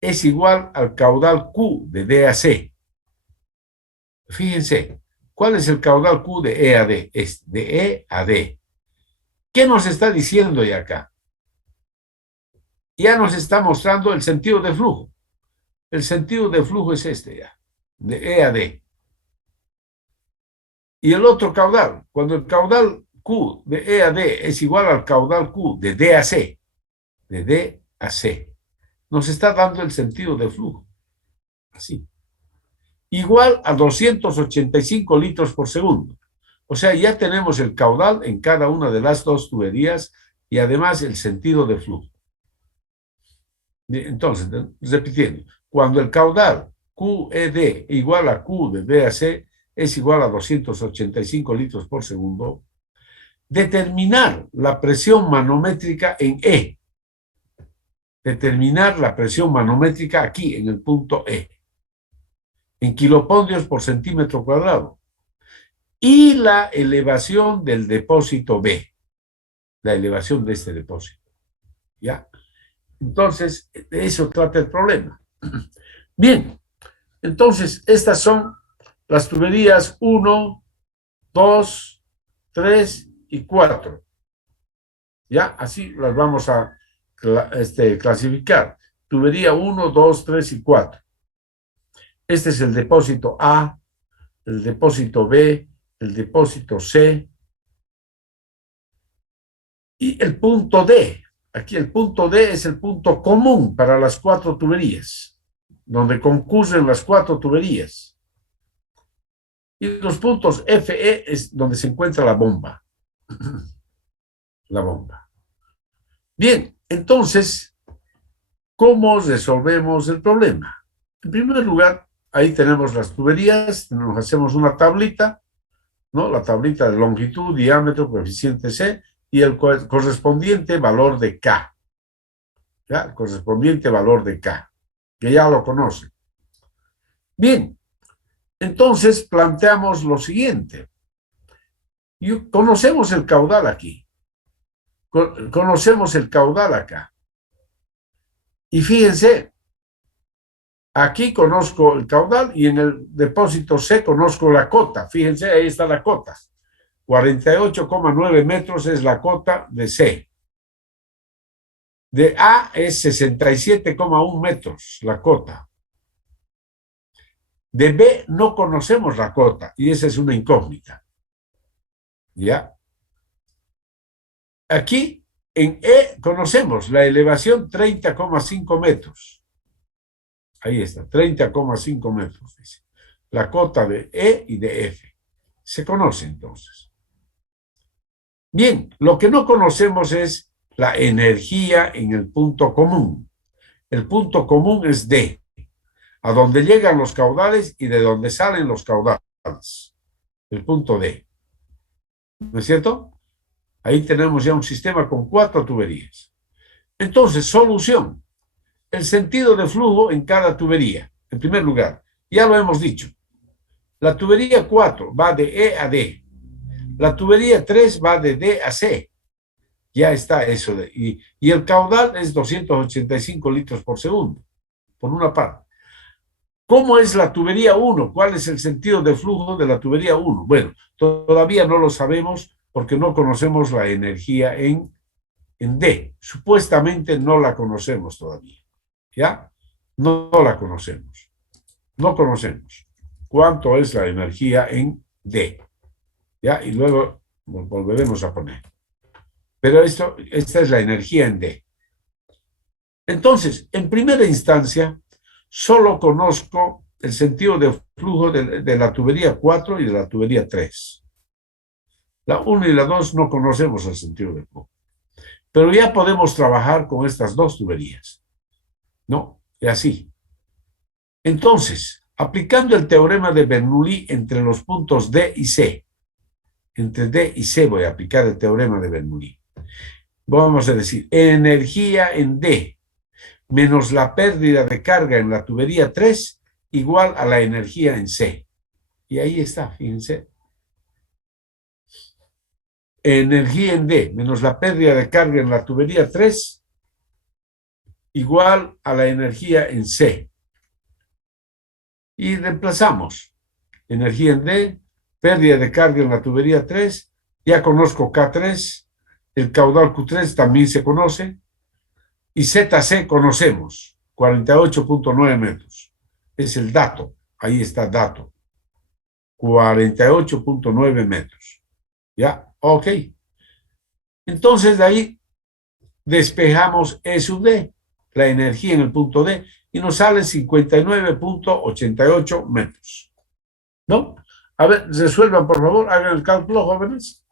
es igual al caudal Q de D a C. Fíjense, ¿cuál es el caudal Q de E a D? Es de E a D. ¿Qué nos está diciendo ya acá? Ya nos está mostrando el sentido de flujo. El sentido de flujo es este ya, de E a D. Y el otro caudal, cuando el caudal Q de E a D es igual al caudal Q de D a C, de D a C, nos está dando el sentido de flujo. Así. Igual a 285 litros por segundo. O sea, ya tenemos el caudal en cada una de las 2 tuberías y además el sentido de flujo. Entonces, repitiendo, cuando el caudal QED igual a Q de DAC es igual a 285 litros por segundo, determinar la presión manométrica en E. Determinar la presión manométrica aquí, en el punto E, en kilopondrios por centímetro cuadrado. Y la elevación del depósito B, la elevación de este depósito. ¿Ya? Entonces, de eso trata el problema. Bien, entonces, estas son las tuberías 1, 2, 3 y 4. ¿Ya? Así las vamos a clasificar. Tubería 1, 2, 3 y 4. Este es el depósito A, el depósito B, el depósito C y el punto D. Aquí el punto D es el punto común para las 4 tuberías, donde concurren las 4 tuberías. Y los puntos FE es donde se encuentra la bomba. La bomba. Bien, entonces, ¿cómo resolvemos el problema? En primer lugar, ahí tenemos las tuberías, nos hacemos una tablita, ¿no? La tablita de longitud, diámetro, coeficiente C y el correspondiente valor de K. ¿Ya? El correspondiente valor de K, que ya lo conocen. Bien, entonces planteamos lo siguiente. Conocemos el caudal aquí. Conocemos el caudal acá. Y fíjense, aquí conozco el caudal y en el depósito C conozco la cota. Fíjense, ahí está la cota. 48,9 metros es la cota de C. De A es 67,1 metros la cota. De B no conocemos la cota y esa es una incógnita. ¿Ya? Aquí en E conocemos la elevación 30,5 metros. Ahí está, 30,5 metros, dice. La cota de E y de F. Se conoce entonces. Bien, lo que no conocemos es la energía en el punto común. El punto común es D, a donde llegan los caudales y de donde salen los caudales. El punto D. ¿No es cierto? Ahí tenemos ya un sistema con 4 tuberías. Entonces, solución. El sentido de flujo en cada tubería. En primer lugar, ya lo hemos dicho. La tubería 4 va de E a D. La tubería 3 va de D a C. Ya está eso. Y el caudal es 285 litros por segundo, por una parte. ¿Cómo es la tubería 1? ¿Cuál es el sentido de flujo de la tubería 1? Bueno, todavía no lo sabemos porque no conocemos la energía en D. Supuestamente no la conocemos todavía. ¿Ya? No la conocemos. No conocemos cuánto es la energía en D. ¿Ya? Y luego volveremos a poner. Pero esta es la energía en D. Entonces, en primera instancia, solo conozco el sentido de flujo de la tubería 4 y de la tubería 3. La 1 y la 2 no conocemos el sentido de flujo. Pero ya podemos trabajar con estas dos tuberías, ¿no? Y así. Entonces, aplicando el teorema de Bernoulli entre los puntos D y C, entre D y C voy a aplicar el teorema de Bernoulli. Vamos a decir, energía en D menos la pérdida de carga en la tubería 3 igual a la energía en C. Y ahí está, fíjense. Energía en D menos la pérdida de carga en la tubería 3 igual a la energía en C. Y reemplazamos energía en D, pérdida de carga en la tubería 3, ya conozco K3, el caudal Q3 también se conoce, y ZC conocemos, 48.9 metros. Es el dato, ahí está dato, 48.9 metros. ¿Ya? Ok. Entonces de ahí despejamos E sub D, la energía en el punto D, y nos sale 59.88 metros. ¿No? A ver, resuelvan, por favor, hagan el cálculo, jóvenes.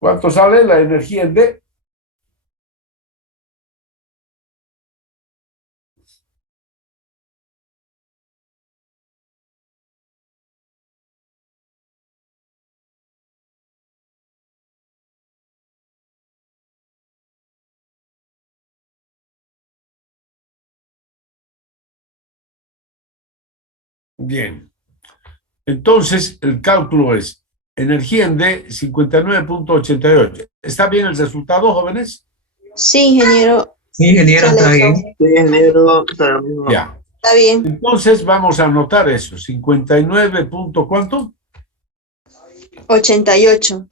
¿Cuánto sale la energía en D? Bien. Entonces, el cálculo es energía en D 59.88. ¿Está bien el resultado, jóvenes? Sí, ingeniero. Sí, ingeniero, está bien. Sí, ingeniero, está bien. Ya. Está bien. Entonces, vamos a anotar eso. 59 punto, ¿cuánto? 88.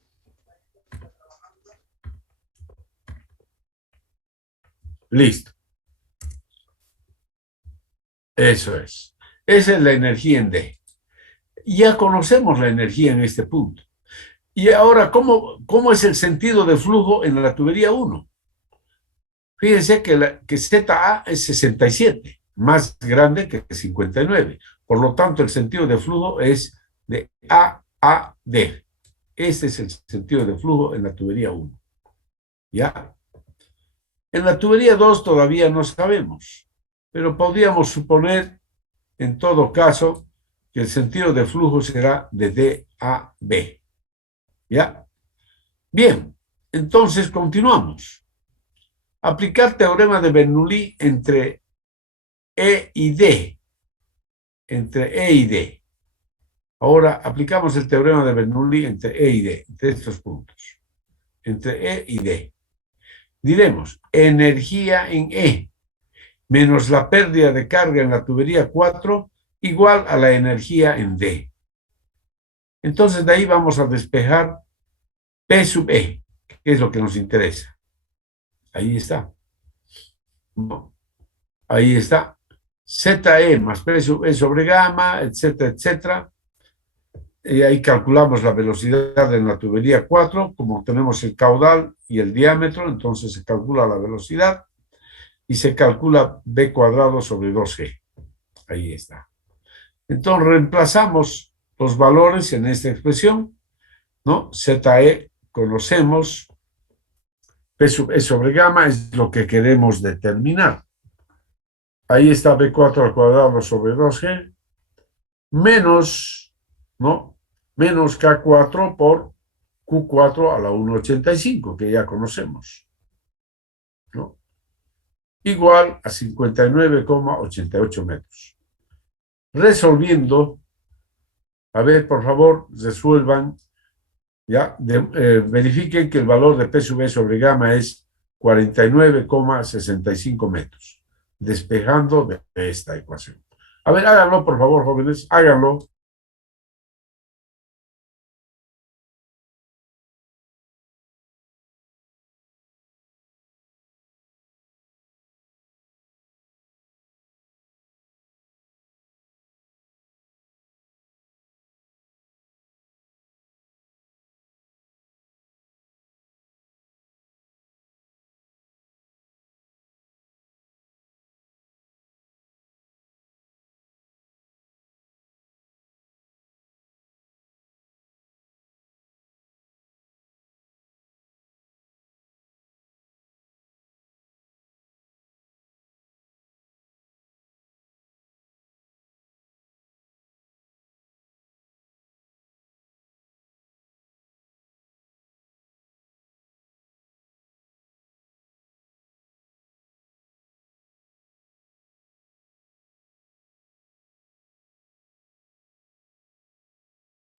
Listo. Eso es. Esa es la energía en D. Ya conocemos la energía en este punto. Y ahora, ¿cómo es el sentido de flujo en la tubería 1? Fíjense que ZA es 67, más grande que 59. Por lo tanto, el sentido de flujo es de A a D. Este es el sentido de flujo en la tubería 1. ¿Ya? En la tubería 2 todavía no sabemos, pero podríamos suponer, en todo caso, que el sentido de flujo será de D a B. ¿Ya? Bien, entonces continuamos. Aplicar teorema de Bernoulli entre E y D. Entre E y D. Ahora aplicamos el teorema de Bernoulli entre E y D, entre estos puntos. Entre E y D. Diremos, energía en E menos la pérdida de carga en la tubería 4 igual a la energía en D. Entonces de ahí vamos a despejar P sub E, que es lo que nos interesa. Ahí está. Ahí está. ZE más P sub E sobre gamma, etcétera, etcétera. Y ahí calculamos la velocidad en la tubería 4, como tenemos el caudal y el diámetro, entonces se calcula la velocidad y se calcula B cuadrado sobre 2G. Ahí está. Entonces reemplazamos los valores en esta expresión, ¿no? ZE conocemos, P sub E sobre gamma es lo que queremos determinar. Ahí está B4 al cuadrado sobre 2G, menos, ¿no? Menos K4 por Q4 a la 1,85, que ya conocemos, ¿no? Igual a 59,88 metros. Resolviendo, a ver, por favor, resuelvan, ya, verifiquen que el valor de P sub E sobre gamma es 49,65 metros, despejando de esta ecuación. A ver, háganlo, por favor, jóvenes, háganlo.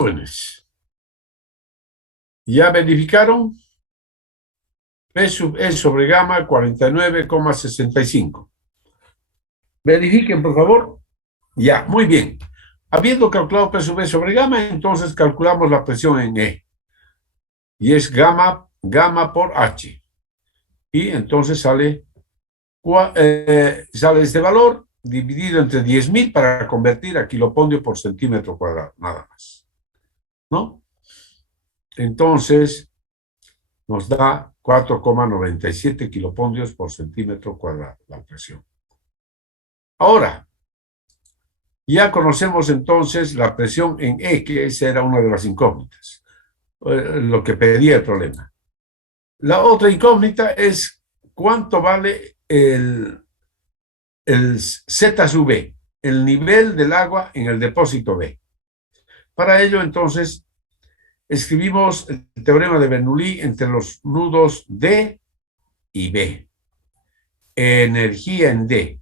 Jóvenes, ¿ya verificaron? P sub E sobre gamma 49,65. Verifiquen, por favor. Ya, muy bien. Habiendo calculado P sub E sobre gamma, entonces calculamos la presión en E. Y es gamma por H. Y entonces sale este valor dividido entre 10.000 para convertir a kilopondio por centímetro cuadrado, nada más. ¿No? Entonces, nos da 4,97 kilopondios por centímetro cuadrado la presión. Ahora, ya conocemos entonces la presión en E, que esa era una de las incógnitas, lo que pedía el problema. La otra incógnita es cuánto vale el Z sub B, el nivel del agua en el depósito B. Para ello, entonces, escribimos el teorema de Bernoulli entre los nudos D y B. Energía en D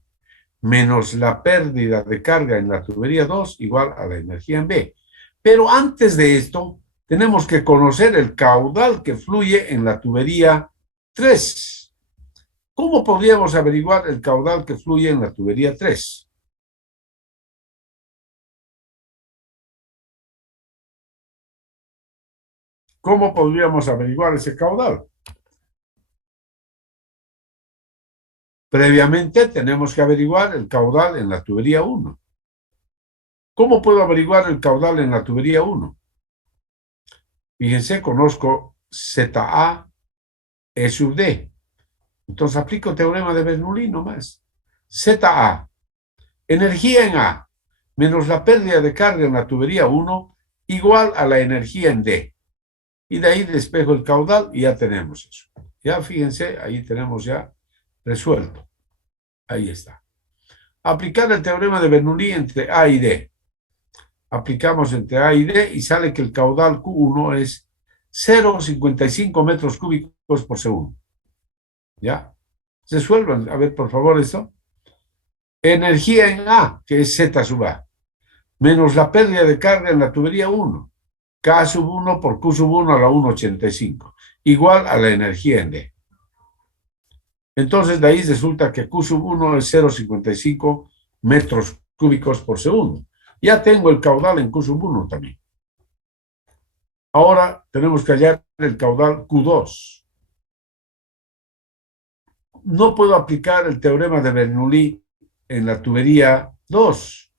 menos la pérdida de carga en la tubería 2 igual a la energía en B. Pero antes de esto, tenemos que conocer el caudal que fluye en la tubería 3. ¿Cómo podríamos averiguar el caudal que fluye en la tubería 3? ¿Cómo podríamos averiguar ese caudal? Previamente tenemos que averiguar el caudal en la tubería 1. ¿Cómo puedo averiguar el caudal en la tubería 1? Fíjense, conozco ZA E sub D. Entonces aplico el teorema de Bernoulli nomás. ZA, energía en A, menos la pérdida de carga en la tubería 1, igual a la energía en D. Y de ahí despejo el caudal y ya tenemos eso. Ya fíjense, ahí tenemos ya resuelto. Ahí está. Aplicar el teorema de Bernoulli entre A y D. Aplicamos entre A y D y sale que el caudal Q1 es 0,55 metros cúbicos por segundo. ¿Ya? Resuelvan, a ver, por favor, esto. Energía en A, que es Z sub A, menos la pérdida de carga en la tubería 1, K sub 1 por Q sub 1 a la 1,85, igual a la energía en D. Entonces, de ahí resulta que Q sub 1 es 0,55 metros cúbicos por segundo. Ya tengo el caudal en Q sub 1 también. Ahora tenemos que hallar el caudal Q2. No puedo aplicar el teorema de Bernoulli en la tubería 2.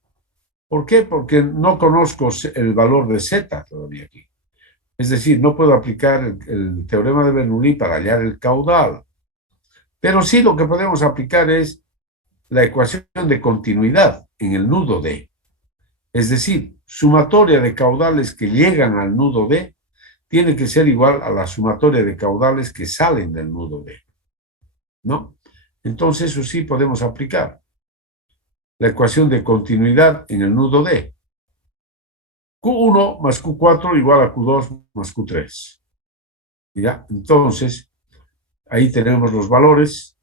¿Por qué? Porque no conozco el valor de Z todavía aquí. Es decir, no puedo aplicar el teorema de Bernoulli para hallar el caudal. Pero sí lo que podemos aplicar es la ecuación de continuidad en el nudo D. Es decir, sumatoria de caudales que llegan al nudo D tiene que ser igual a la sumatoria de caudales que salen del nudo D. ¿No? Entonces eso sí podemos aplicar. La ecuación de continuidad en el nudo D. Q1 más Q4 igual a Q2 más Q3. ¿Ya? Entonces, ahí tenemos los valores.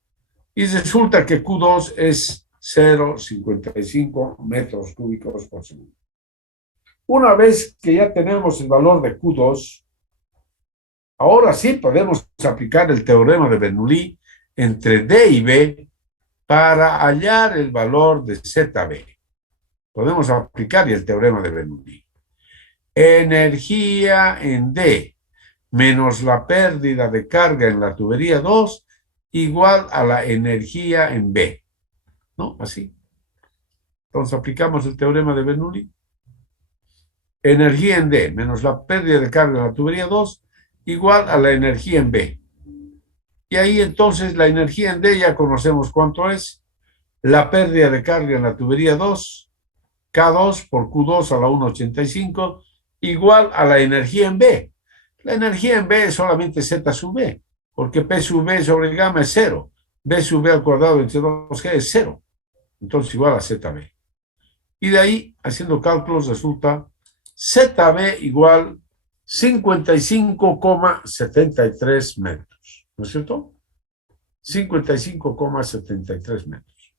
Y resulta que Q2 es 0,55 metros cúbicos por segundo. Una vez que ya tenemos el valor de Q2, ahora sí podemos aplicar el teorema de Bernoulli entre D y B para hallar el valor de ZB. Podemos aplicar el teorema de Bernoulli. Energía en D menos la pérdida de carga en la tubería 2 igual a la energía en B. ¿No? Así. Entonces aplicamos el teorema de Bernoulli. Energía en D menos la pérdida de carga en la tubería 2 igual a la energía en B. Y ahí entonces la energía en D ya conocemos cuánto es. La pérdida de carga en la tubería 2, K2 por Q2 a la 1,85, igual a la energía en B. La energía en B es solamente Z sub B, porque P sub B sobre gamma es 0. B sub B al cuadrado entre 2G es 0. Entonces igual a ZB. Y de ahí, haciendo cálculos, resulta ZB igual 55,73 metros. ¿No es cierto? 55,73 metros.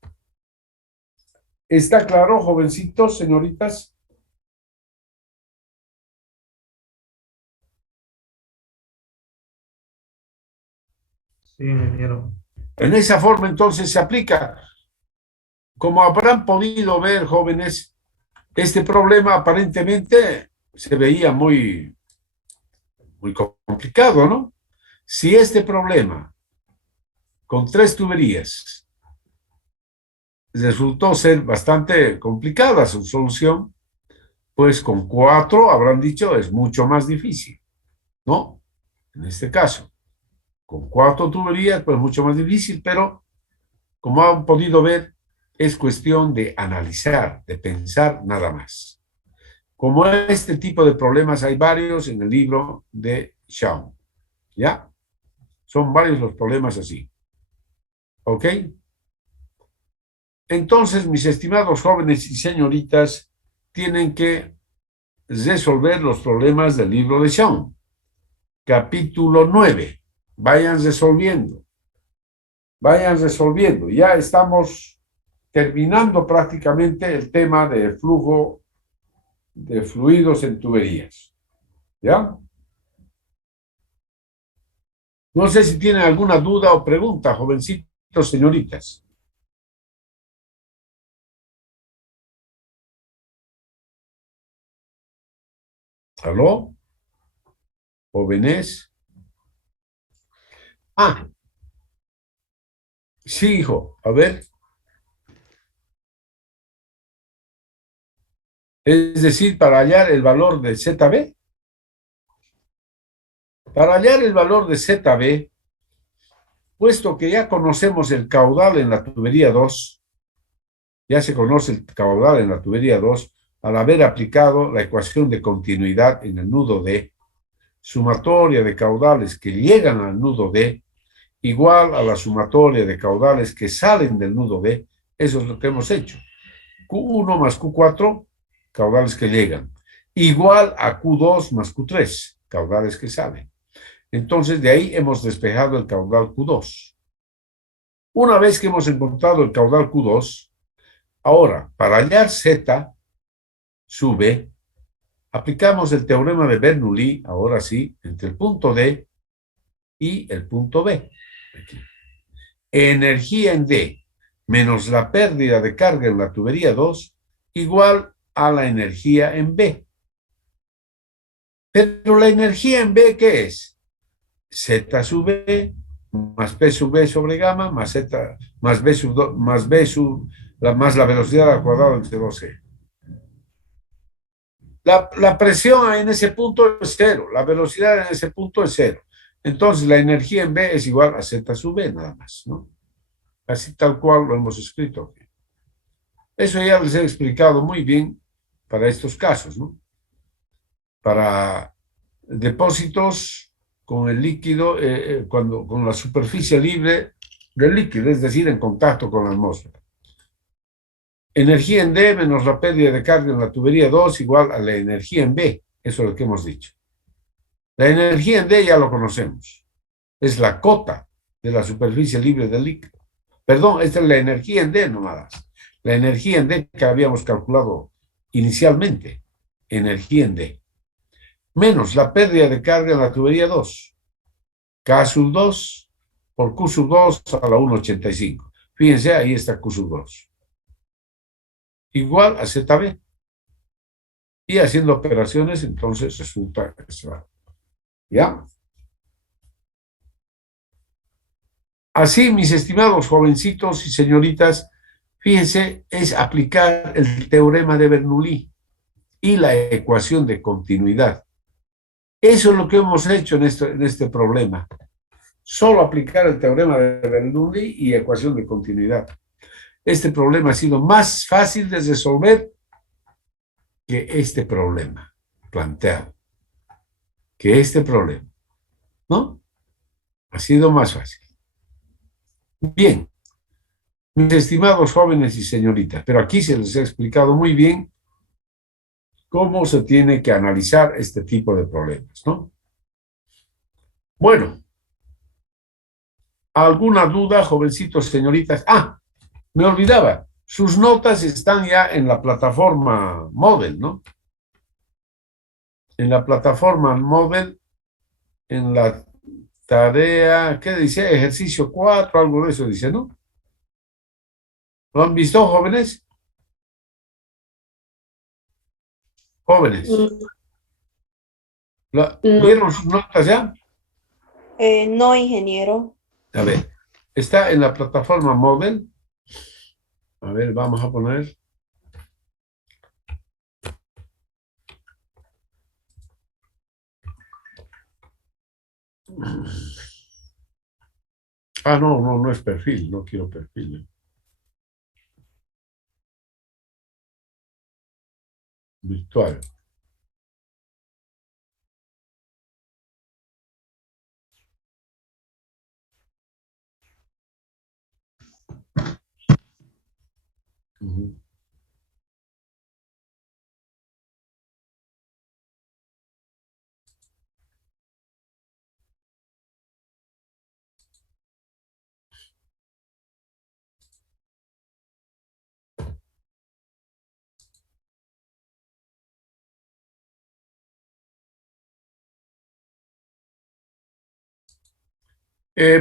¿Está claro, jovencitos, señoritas? Sí, ingeniero. En esa forma entonces se aplica. Como habrán podido ver, jóvenes, este problema aparentemente se veía muy complicado, ¿no? Si este problema con 3 tuberías resultó ser bastante complicada su solución, pues con 4 habrán dicho es mucho más difícil, ¿no? En este caso, con 4 tuberías, pues mucho más difícil, pero como han podido ver, es cuestión de analizar, de pensar nada más. Como este tipo de problemas hay varios en el libro de Shawn, ¿ya? Son varios los problemas así, ¿ok? Entonces, mis estimados jóvenes y señoritas, tienen que resolver los problemas del libro de Shawn. Capítulo 9. Vayan resolviendo. Vayan resolviendo. Ya estamos terminando prácticamente el tema de flujo de fluidos en tuberías. ¿Ya? No sé si tienen alguna duda o pregunta, jovencitos, señoritas. ¿Aló? ¿Jóvenes? Ah, sí, hijo. A ver. Es decir, para hallar el valor de ZB. Para hallar el valor de ZB, puesto que ya conocemos el caudal en la tubería 2, ya se conoce el caudal en la tubería 2, al haber aplicado la ecuación de continuidad en el nudo D, sumatoria de caudales que llegan al nudo D, igual a la sumatoria de caudales que salen del nudo D, eso es lo que hemos hecho. Q1 más Q4, caudales que llegan, igual a Q2 más Q3, caudales que salen. Entonces, de ahí hemos despejado el caudal Q2. Una vez que hemos encontrado el caudal Q2, ahora, para hallar Z sub B, aplicamos el teorema de Bernoulli, ahora sí, entre el punto D y el punto B. Aquí. Energía en D menos la pérdida de carga en la tubería 2 igual a la energía en B. Pero la energía en B, ¿qué es? Z sub B más P sub B sobre gamma más Z más B sub 2 más B sub más la velocidad al cuadrado entre 2C. La presión en ese punto es cero, la velocidad en ese punto es cero. Entonces la energía en B es igual a Z sub B nada más, ¿no? Así tal cual lo hemos escrito. Eso ya les he explicado muy bien para estos casos, ¿no? Para depósitos con el líquido, con la superficie libre del líquido, es decir, en contacto con la atmósfera. Energía en D menos la pérdida de carga en la tubería 2 igual a la energía en B. Eso es lo que hemos dicho. La energía en D ya lo conocemos. Es la cota de la superficie libre del líquido. Perdón, esta es la energía en D nomás. La energía en D que habíamos calculado inicialmente. Energía en D. Menos la pérdida de carga en la tubería 2. K sub 2 por Q sub 2 a la 1,85. Fíjense, ahí está Q sub 2. Igual a ZB. Y haciendo operaciones, entonces resulta eso. ¿Ya? Así, mis estimados jovencitos y señoritas, fíjense, es aplicar el teorema de Bernoulli y la ecuación de continuidad. Eso es lo que hemos hecho en este problema. Solo aplicar el teorema de Bernoulli y ecuación de continuidad. Este problema ha sido más fácil de resolver que este problema planteado. Que este problema, ¿no? Ha sido más fácil. Bien, mis estimados jóvenes y señoritas, pero aquí se les ha explicado muy bien cómo se tiene que analizar este tipo de problemas, ¿no? Bueno, ¿alguna duda, jovencitos, señoritas? Ah, me olvidaba, sus notas están ya en la plataforma Moodle, ¿no? En la plataforma Moodle, en la tarea, ¿qué dice? Ejercicio 4, algo de eso dice, ¿no? ¿Lo han visto, jóvenes? Jóvenes. No, ¿Vieron sus notas ya? no, ingeniero. A ver, está en la plataforma Moodle. A ver, vamos a poner. Ah, no es perfil, no quiero perfil. Virtual. Ujú.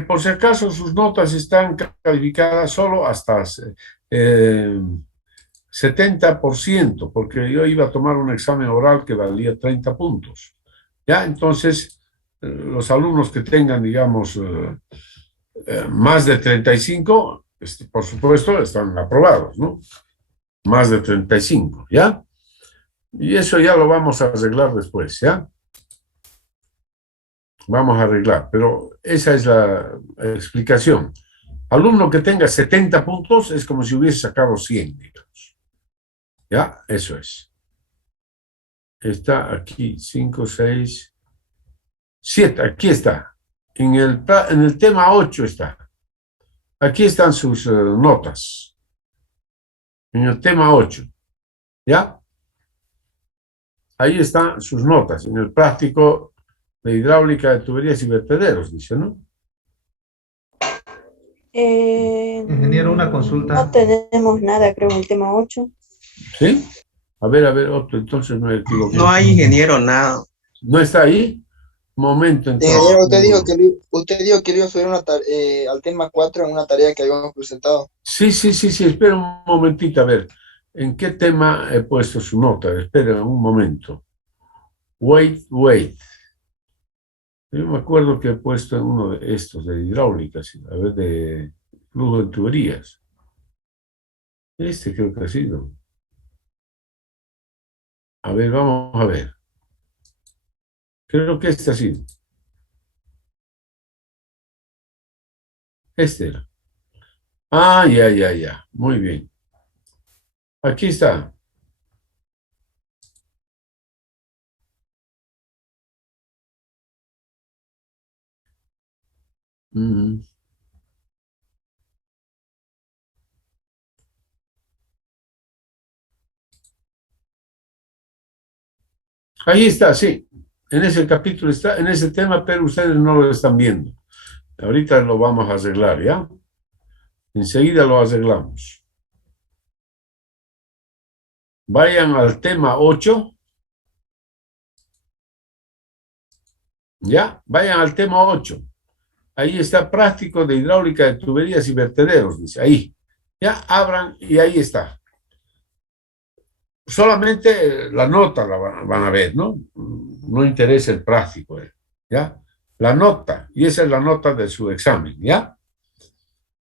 Por si acaso, sus notas están calificadas solo hasta 70%, porque yo iba a tomar un examen oral que valía 30 puntos. ¿Ya? Entonces, los alumnos que tengan, digamos, más de 35, por supuesto, están aprobados, ¿no? Más de 35, ¿ya? Y eso ya lo vamos a arreglar después, ¿ya? Vamos a arreglar, pero esa es la explicación. Alumno que tenga 70 puntos es como si hubiese sacado 100, digamos. ¿Ya? Eso es. Está aquí, 5, 6, 7, aquí está. En el tema 8 está. Aquí están sus notas. En el tema 8. ¿Ya? Ahí están sus notas. En el práctico de hidráulica de tuberías y vertederos, dice, ¿no? Ingeniero, una consulta. No tenemos nada, creo, en el tema 8. ¿Sí? A ver, otro, entonces me equivoqué. No hay, ingeniero, nada. ¿No está ahí? Momento, entonces. Ingeniero, usted dijo que le iba a subir al tema 4 en una tarea que habíamos presentado. Sí, espera un momentito, a ver. ¿En qué tema he puesto su nota? Espera un momento. Wait. Yo me acuerdo que he puesto en uno de estos, de hidráulicas, a ver, de flujo de tuberías. Este creo que ha sido. A ver, vamos a ver. Creo que este ha sido. Este era. Ah, ya. Muy bien. Aquí está. Ahí está, sí. En ese capítulo está, en ese tema, pero ustedes no lo están viendo. Ahorita lo vamos a arreglar, ¿ya? Enseguida lo arreglamos. Vayan al tema 8. ¿Ya? Vayan al tema 8. Ahí está práctico de hidráulica de tuberías y vertederos, dice. Ahí. Ya, abran y ahí está. Solamente la nota la van a ver, ¿no? No interesa el práctico, ¿ya? La nota, y esa es la nota de su examen, ¿ya?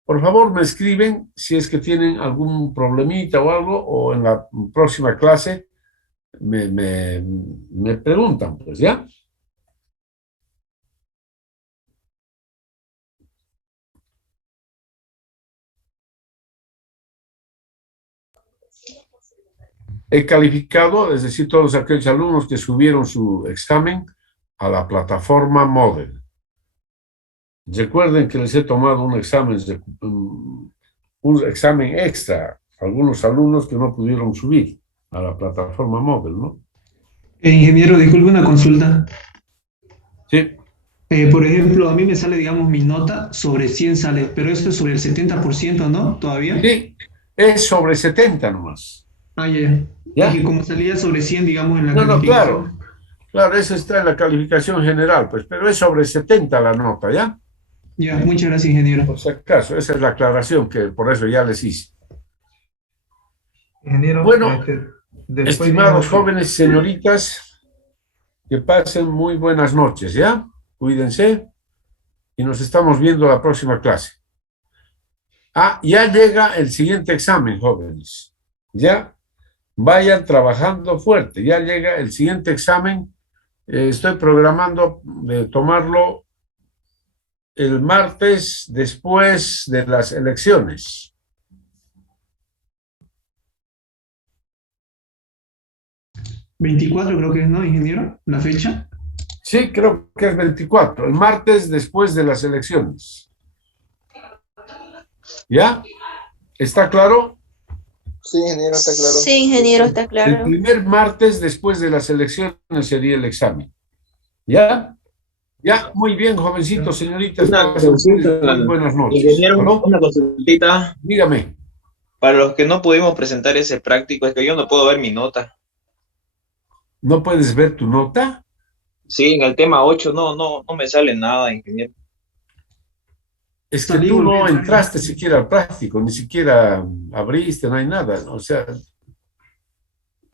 Por favor, me escriben si es que tienen algún problemita o algo, o en la próxima clase me preguntan, pues, ¿ya? He calificado, es decir, todos aquellos alumnos que subieron su examen a la plataforma Moodle. Recuerden que les he tomado un examen extra a algunos alumnos que no pudieron subir a la plataforma Moodle, ¿no? Ingeniero, disculpe una consulta. Sí. Por ejemplo, a mí me sale, digamos, mi nota sobre 100 sale, pero eso es sobre el 70%, ¿no? ¿Todavía? Sí, es sobre 70 nomás. Ah, ya. ¿Ya? Y que como salía sobre 100, digamos, en la No, calificación. Claro, eso está en la calificación general, pues, pero es sobre 70 la nota, ¿ya? Ya, muchas gracias, ingeniero. Por si acaso, esa es la aclaración que por eso ya les hice. Ingeniero, Bueno, después viene estimados otro. jóvenes, señoritas, que pasen muy buenas noches, ¿ya? Cuídense y nos estamos viendo la próxima clase. Ah, ya llega el siguiente examen, jóvenes. Ya vayan trabajando fuerte. Ya llega el siguiente examen. Estoy programando de tomarlo el martes después de las elecciones. ¿24 creo que es, no, ingeniero? ¿La fecha? Sí, creo que es 24, el martes después de las elecciones. ¿Ya? ¿Está claro? Sí, ingeniero, está claro. Sí, ingeniero, está El claro. primer martes después de las elecciones sería el examen. ¿Ya? Ya, muy bien, jovencitos, señoritas. Una Pasen consulta, muy buenas noches. ingeniero, ¿Aló? una consultita. Dígame. Para los que no pudimos presentar ese práctico, es que yo no puedo ver mi nota. ¿No puedes ver tu nota? Sí, en el tema 8 no me sale nada, ingeniero. Es que Salí, tú volví a no entrar. entraste siquiera al práctico, ni siquiera abriste, no hay nada. O sea,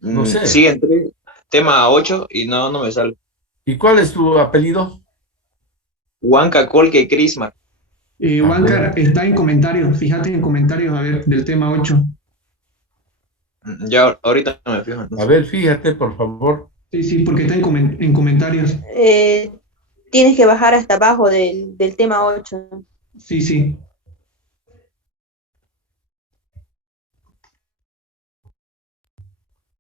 no sé. Sí, entré tema 8 y no me sale. ¿Y cuál es tu apellido? Huanca Colque Crismar. Huáncar, está en comentarios, fíjate en comentarios, a ver, del tema 8. Ya ahorita no me fijo. A Entonces. ver, fíjate, por favor. Sí, porque está en comentarios. Tienes que bajar hasta abajo del tema 8. Sí.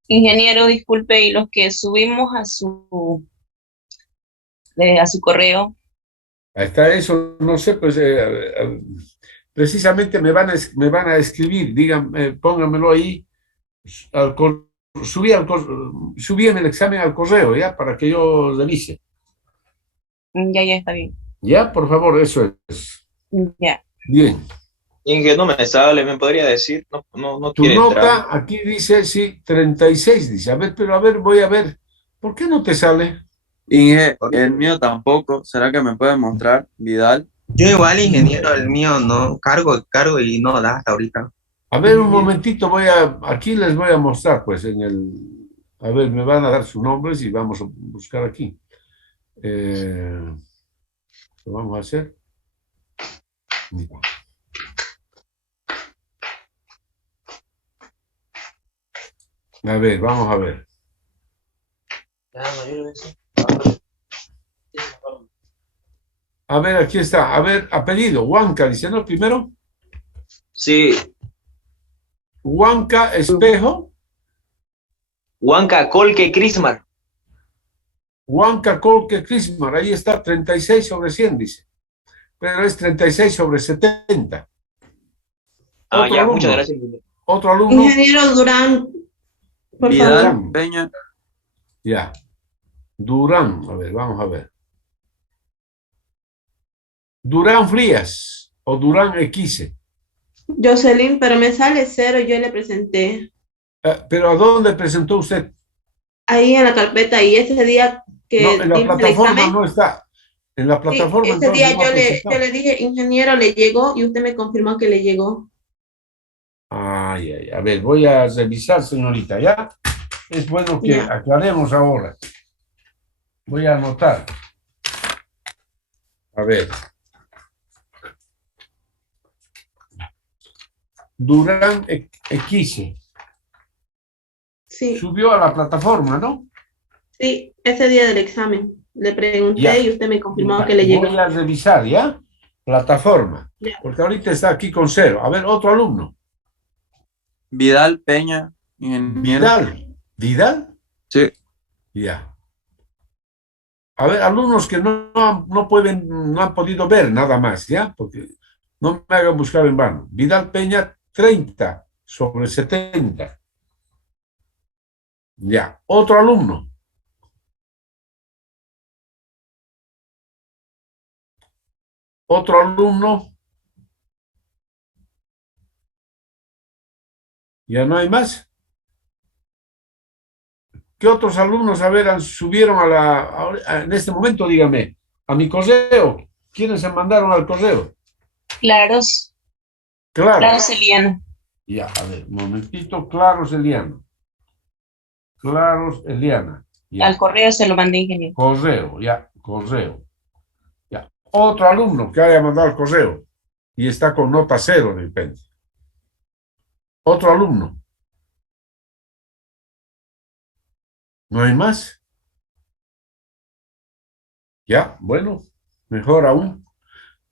Ingeniero, disculpe, y los que subimos a su correo. Ahí está eso, no sé, pues precisamente me van a escribir, díganme, pónganmelo ahí, subí en el examen al correo, ¿ya? Para que yo revise. Ya está bien. ¿Ya? Por favor, eso es. Ya. Bien. Inge, no me sale, me podría decir, no Tu quiere entrar. nota, aquí dice, sí, 36, dice. A ver, pero a ver, voy a ver. ¿Por qué no te sale? Inge, el mío tampoco. ¿Será que me puede mostrar, Vidal? Yo igual, ingeniero, el mío no, cargo y no da hasta ahorita. A ver, un momentito, aquí les voy a mostrar, pues, a ver, me van a dar sus nombres y vamos a buscar aquí. Lo vamos a hacer. A ver, vamos a ver. A ver, aquí está. A ver, apellido, Huanca, dice, ¿no? Primero, Sí, Huanca Espejo, Huanca Colque Crismar. Huanca Colque Crismar, ahí está, 36 sobre 100, dice. Pero es 36 sobre 70. Ah, Otro ya, alumno. muchas gracias, ingeniero. Otro alumno. Ingeniero Durán, por Vidal favor. Peña. Ya. Durán, a ver, vamos a ver. Durán Frías o Durán Equise. Jocelyn, pero me sale 0, yo le presenté Pero ¿a dónde presentó usted? ahí en la carpeta y ese día que No, en la dimos el plataforma examen, no está. En la sí, plataforma ese entonces día no ha yo presentado. le dije, ingeniero, le llegó y usted me confirmó que le llegó. Ay, ay, a ver, voy a revisar, señorita, ¿ya? Es bueno que Ya. aclaremos ahora. Voy a anotar. A ver. Durán Equise. Sí, Subió a la plataforma, ¿no? sí, ese día del examen. Le pregunté Ya. y usted me confirmó Ya, que le llegó. voy a revisar, ¿ya? Plataforma. Ya. Porque ahorita está aquí con 0. A ver, otro alumno. Vidal Peña, ingeniero. ¿Vidal? Sí. Ya. A ver, alumnos que no han podido ver nada más, ¿ya? Porque no me hagan buscar en vano. Vidal Peña, 30 sobre 70. Ya. Otro alumno. Otro alumno. ¿Ya no hay más? ¿Qué otros alumnos, a ver, subieron en este momento, dígame, a mi correo? ¿Quiénes se mandaron al correo? Claros. Claro. Claros, Eliana. Ya, a ver, un momentito. Claros, Eliana. Claros, Eliana. Ya. Al correo se lo mandé, ingeniero. Correo, ya, correo. Ya. Otro alumno que haya mandado el correo y está con nota 0 de repente. Otro alumno. ¿No hay más? Ya, bueno, mejor aún.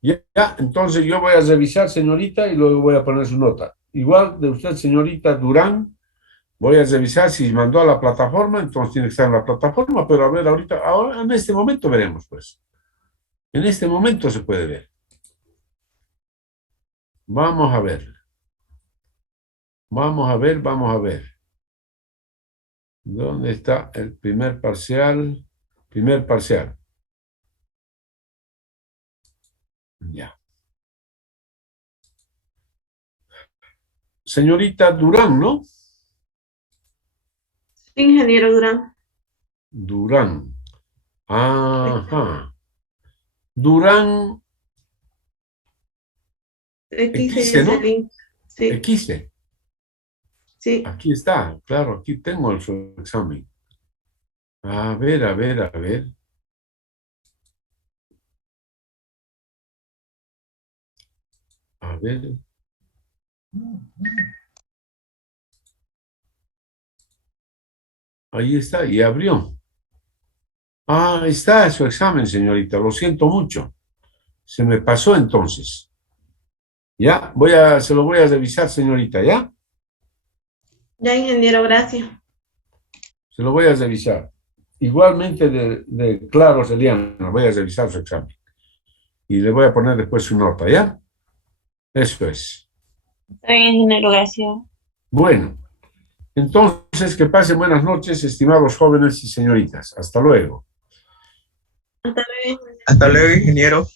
Ya, entonces yo voy a revisar, señorita, y luego voy a poner su nota. Igual de usted, señorita Durán, voy a revisar si mandó a la plataforma, entonces tiene que estar en la plataforma, pero a ver, ahora en este momento veremos, pues. En este momento se puede ver. Vamos a ver. Vamos a ver, vamos a ver. ¿Dónde está el primer parcial? Primer parcial. Ya. Señorita Durán, ¿no? Ingeniero Durán. Durán. Ajá. Durán X X, es ¿no? el link. Sí, X. sí. Aquí está, claro, aquí tengo su examen. A ver, a ver, a ver. A ver. Ahí está, y abrió. Ah, ahí está su examen, señorita. Lo siento mucho. Se me pasó entonces. Ya, se lo voy a revisar, señorita, ¿ya? Ya, ingeniero, gracias. Se lo voy a revisar. Igualmente de Claros, Eliana, voy a revisar su examen. Y le voy a poner después su nota, ¿ya? Eso es. Está bien, ingeniero, gracias. Bueno, entonces que pasen buenas noches, estimados jóvenes y señoritas. Hasta luego. Hasta luego. Hasta luego, ingeniero.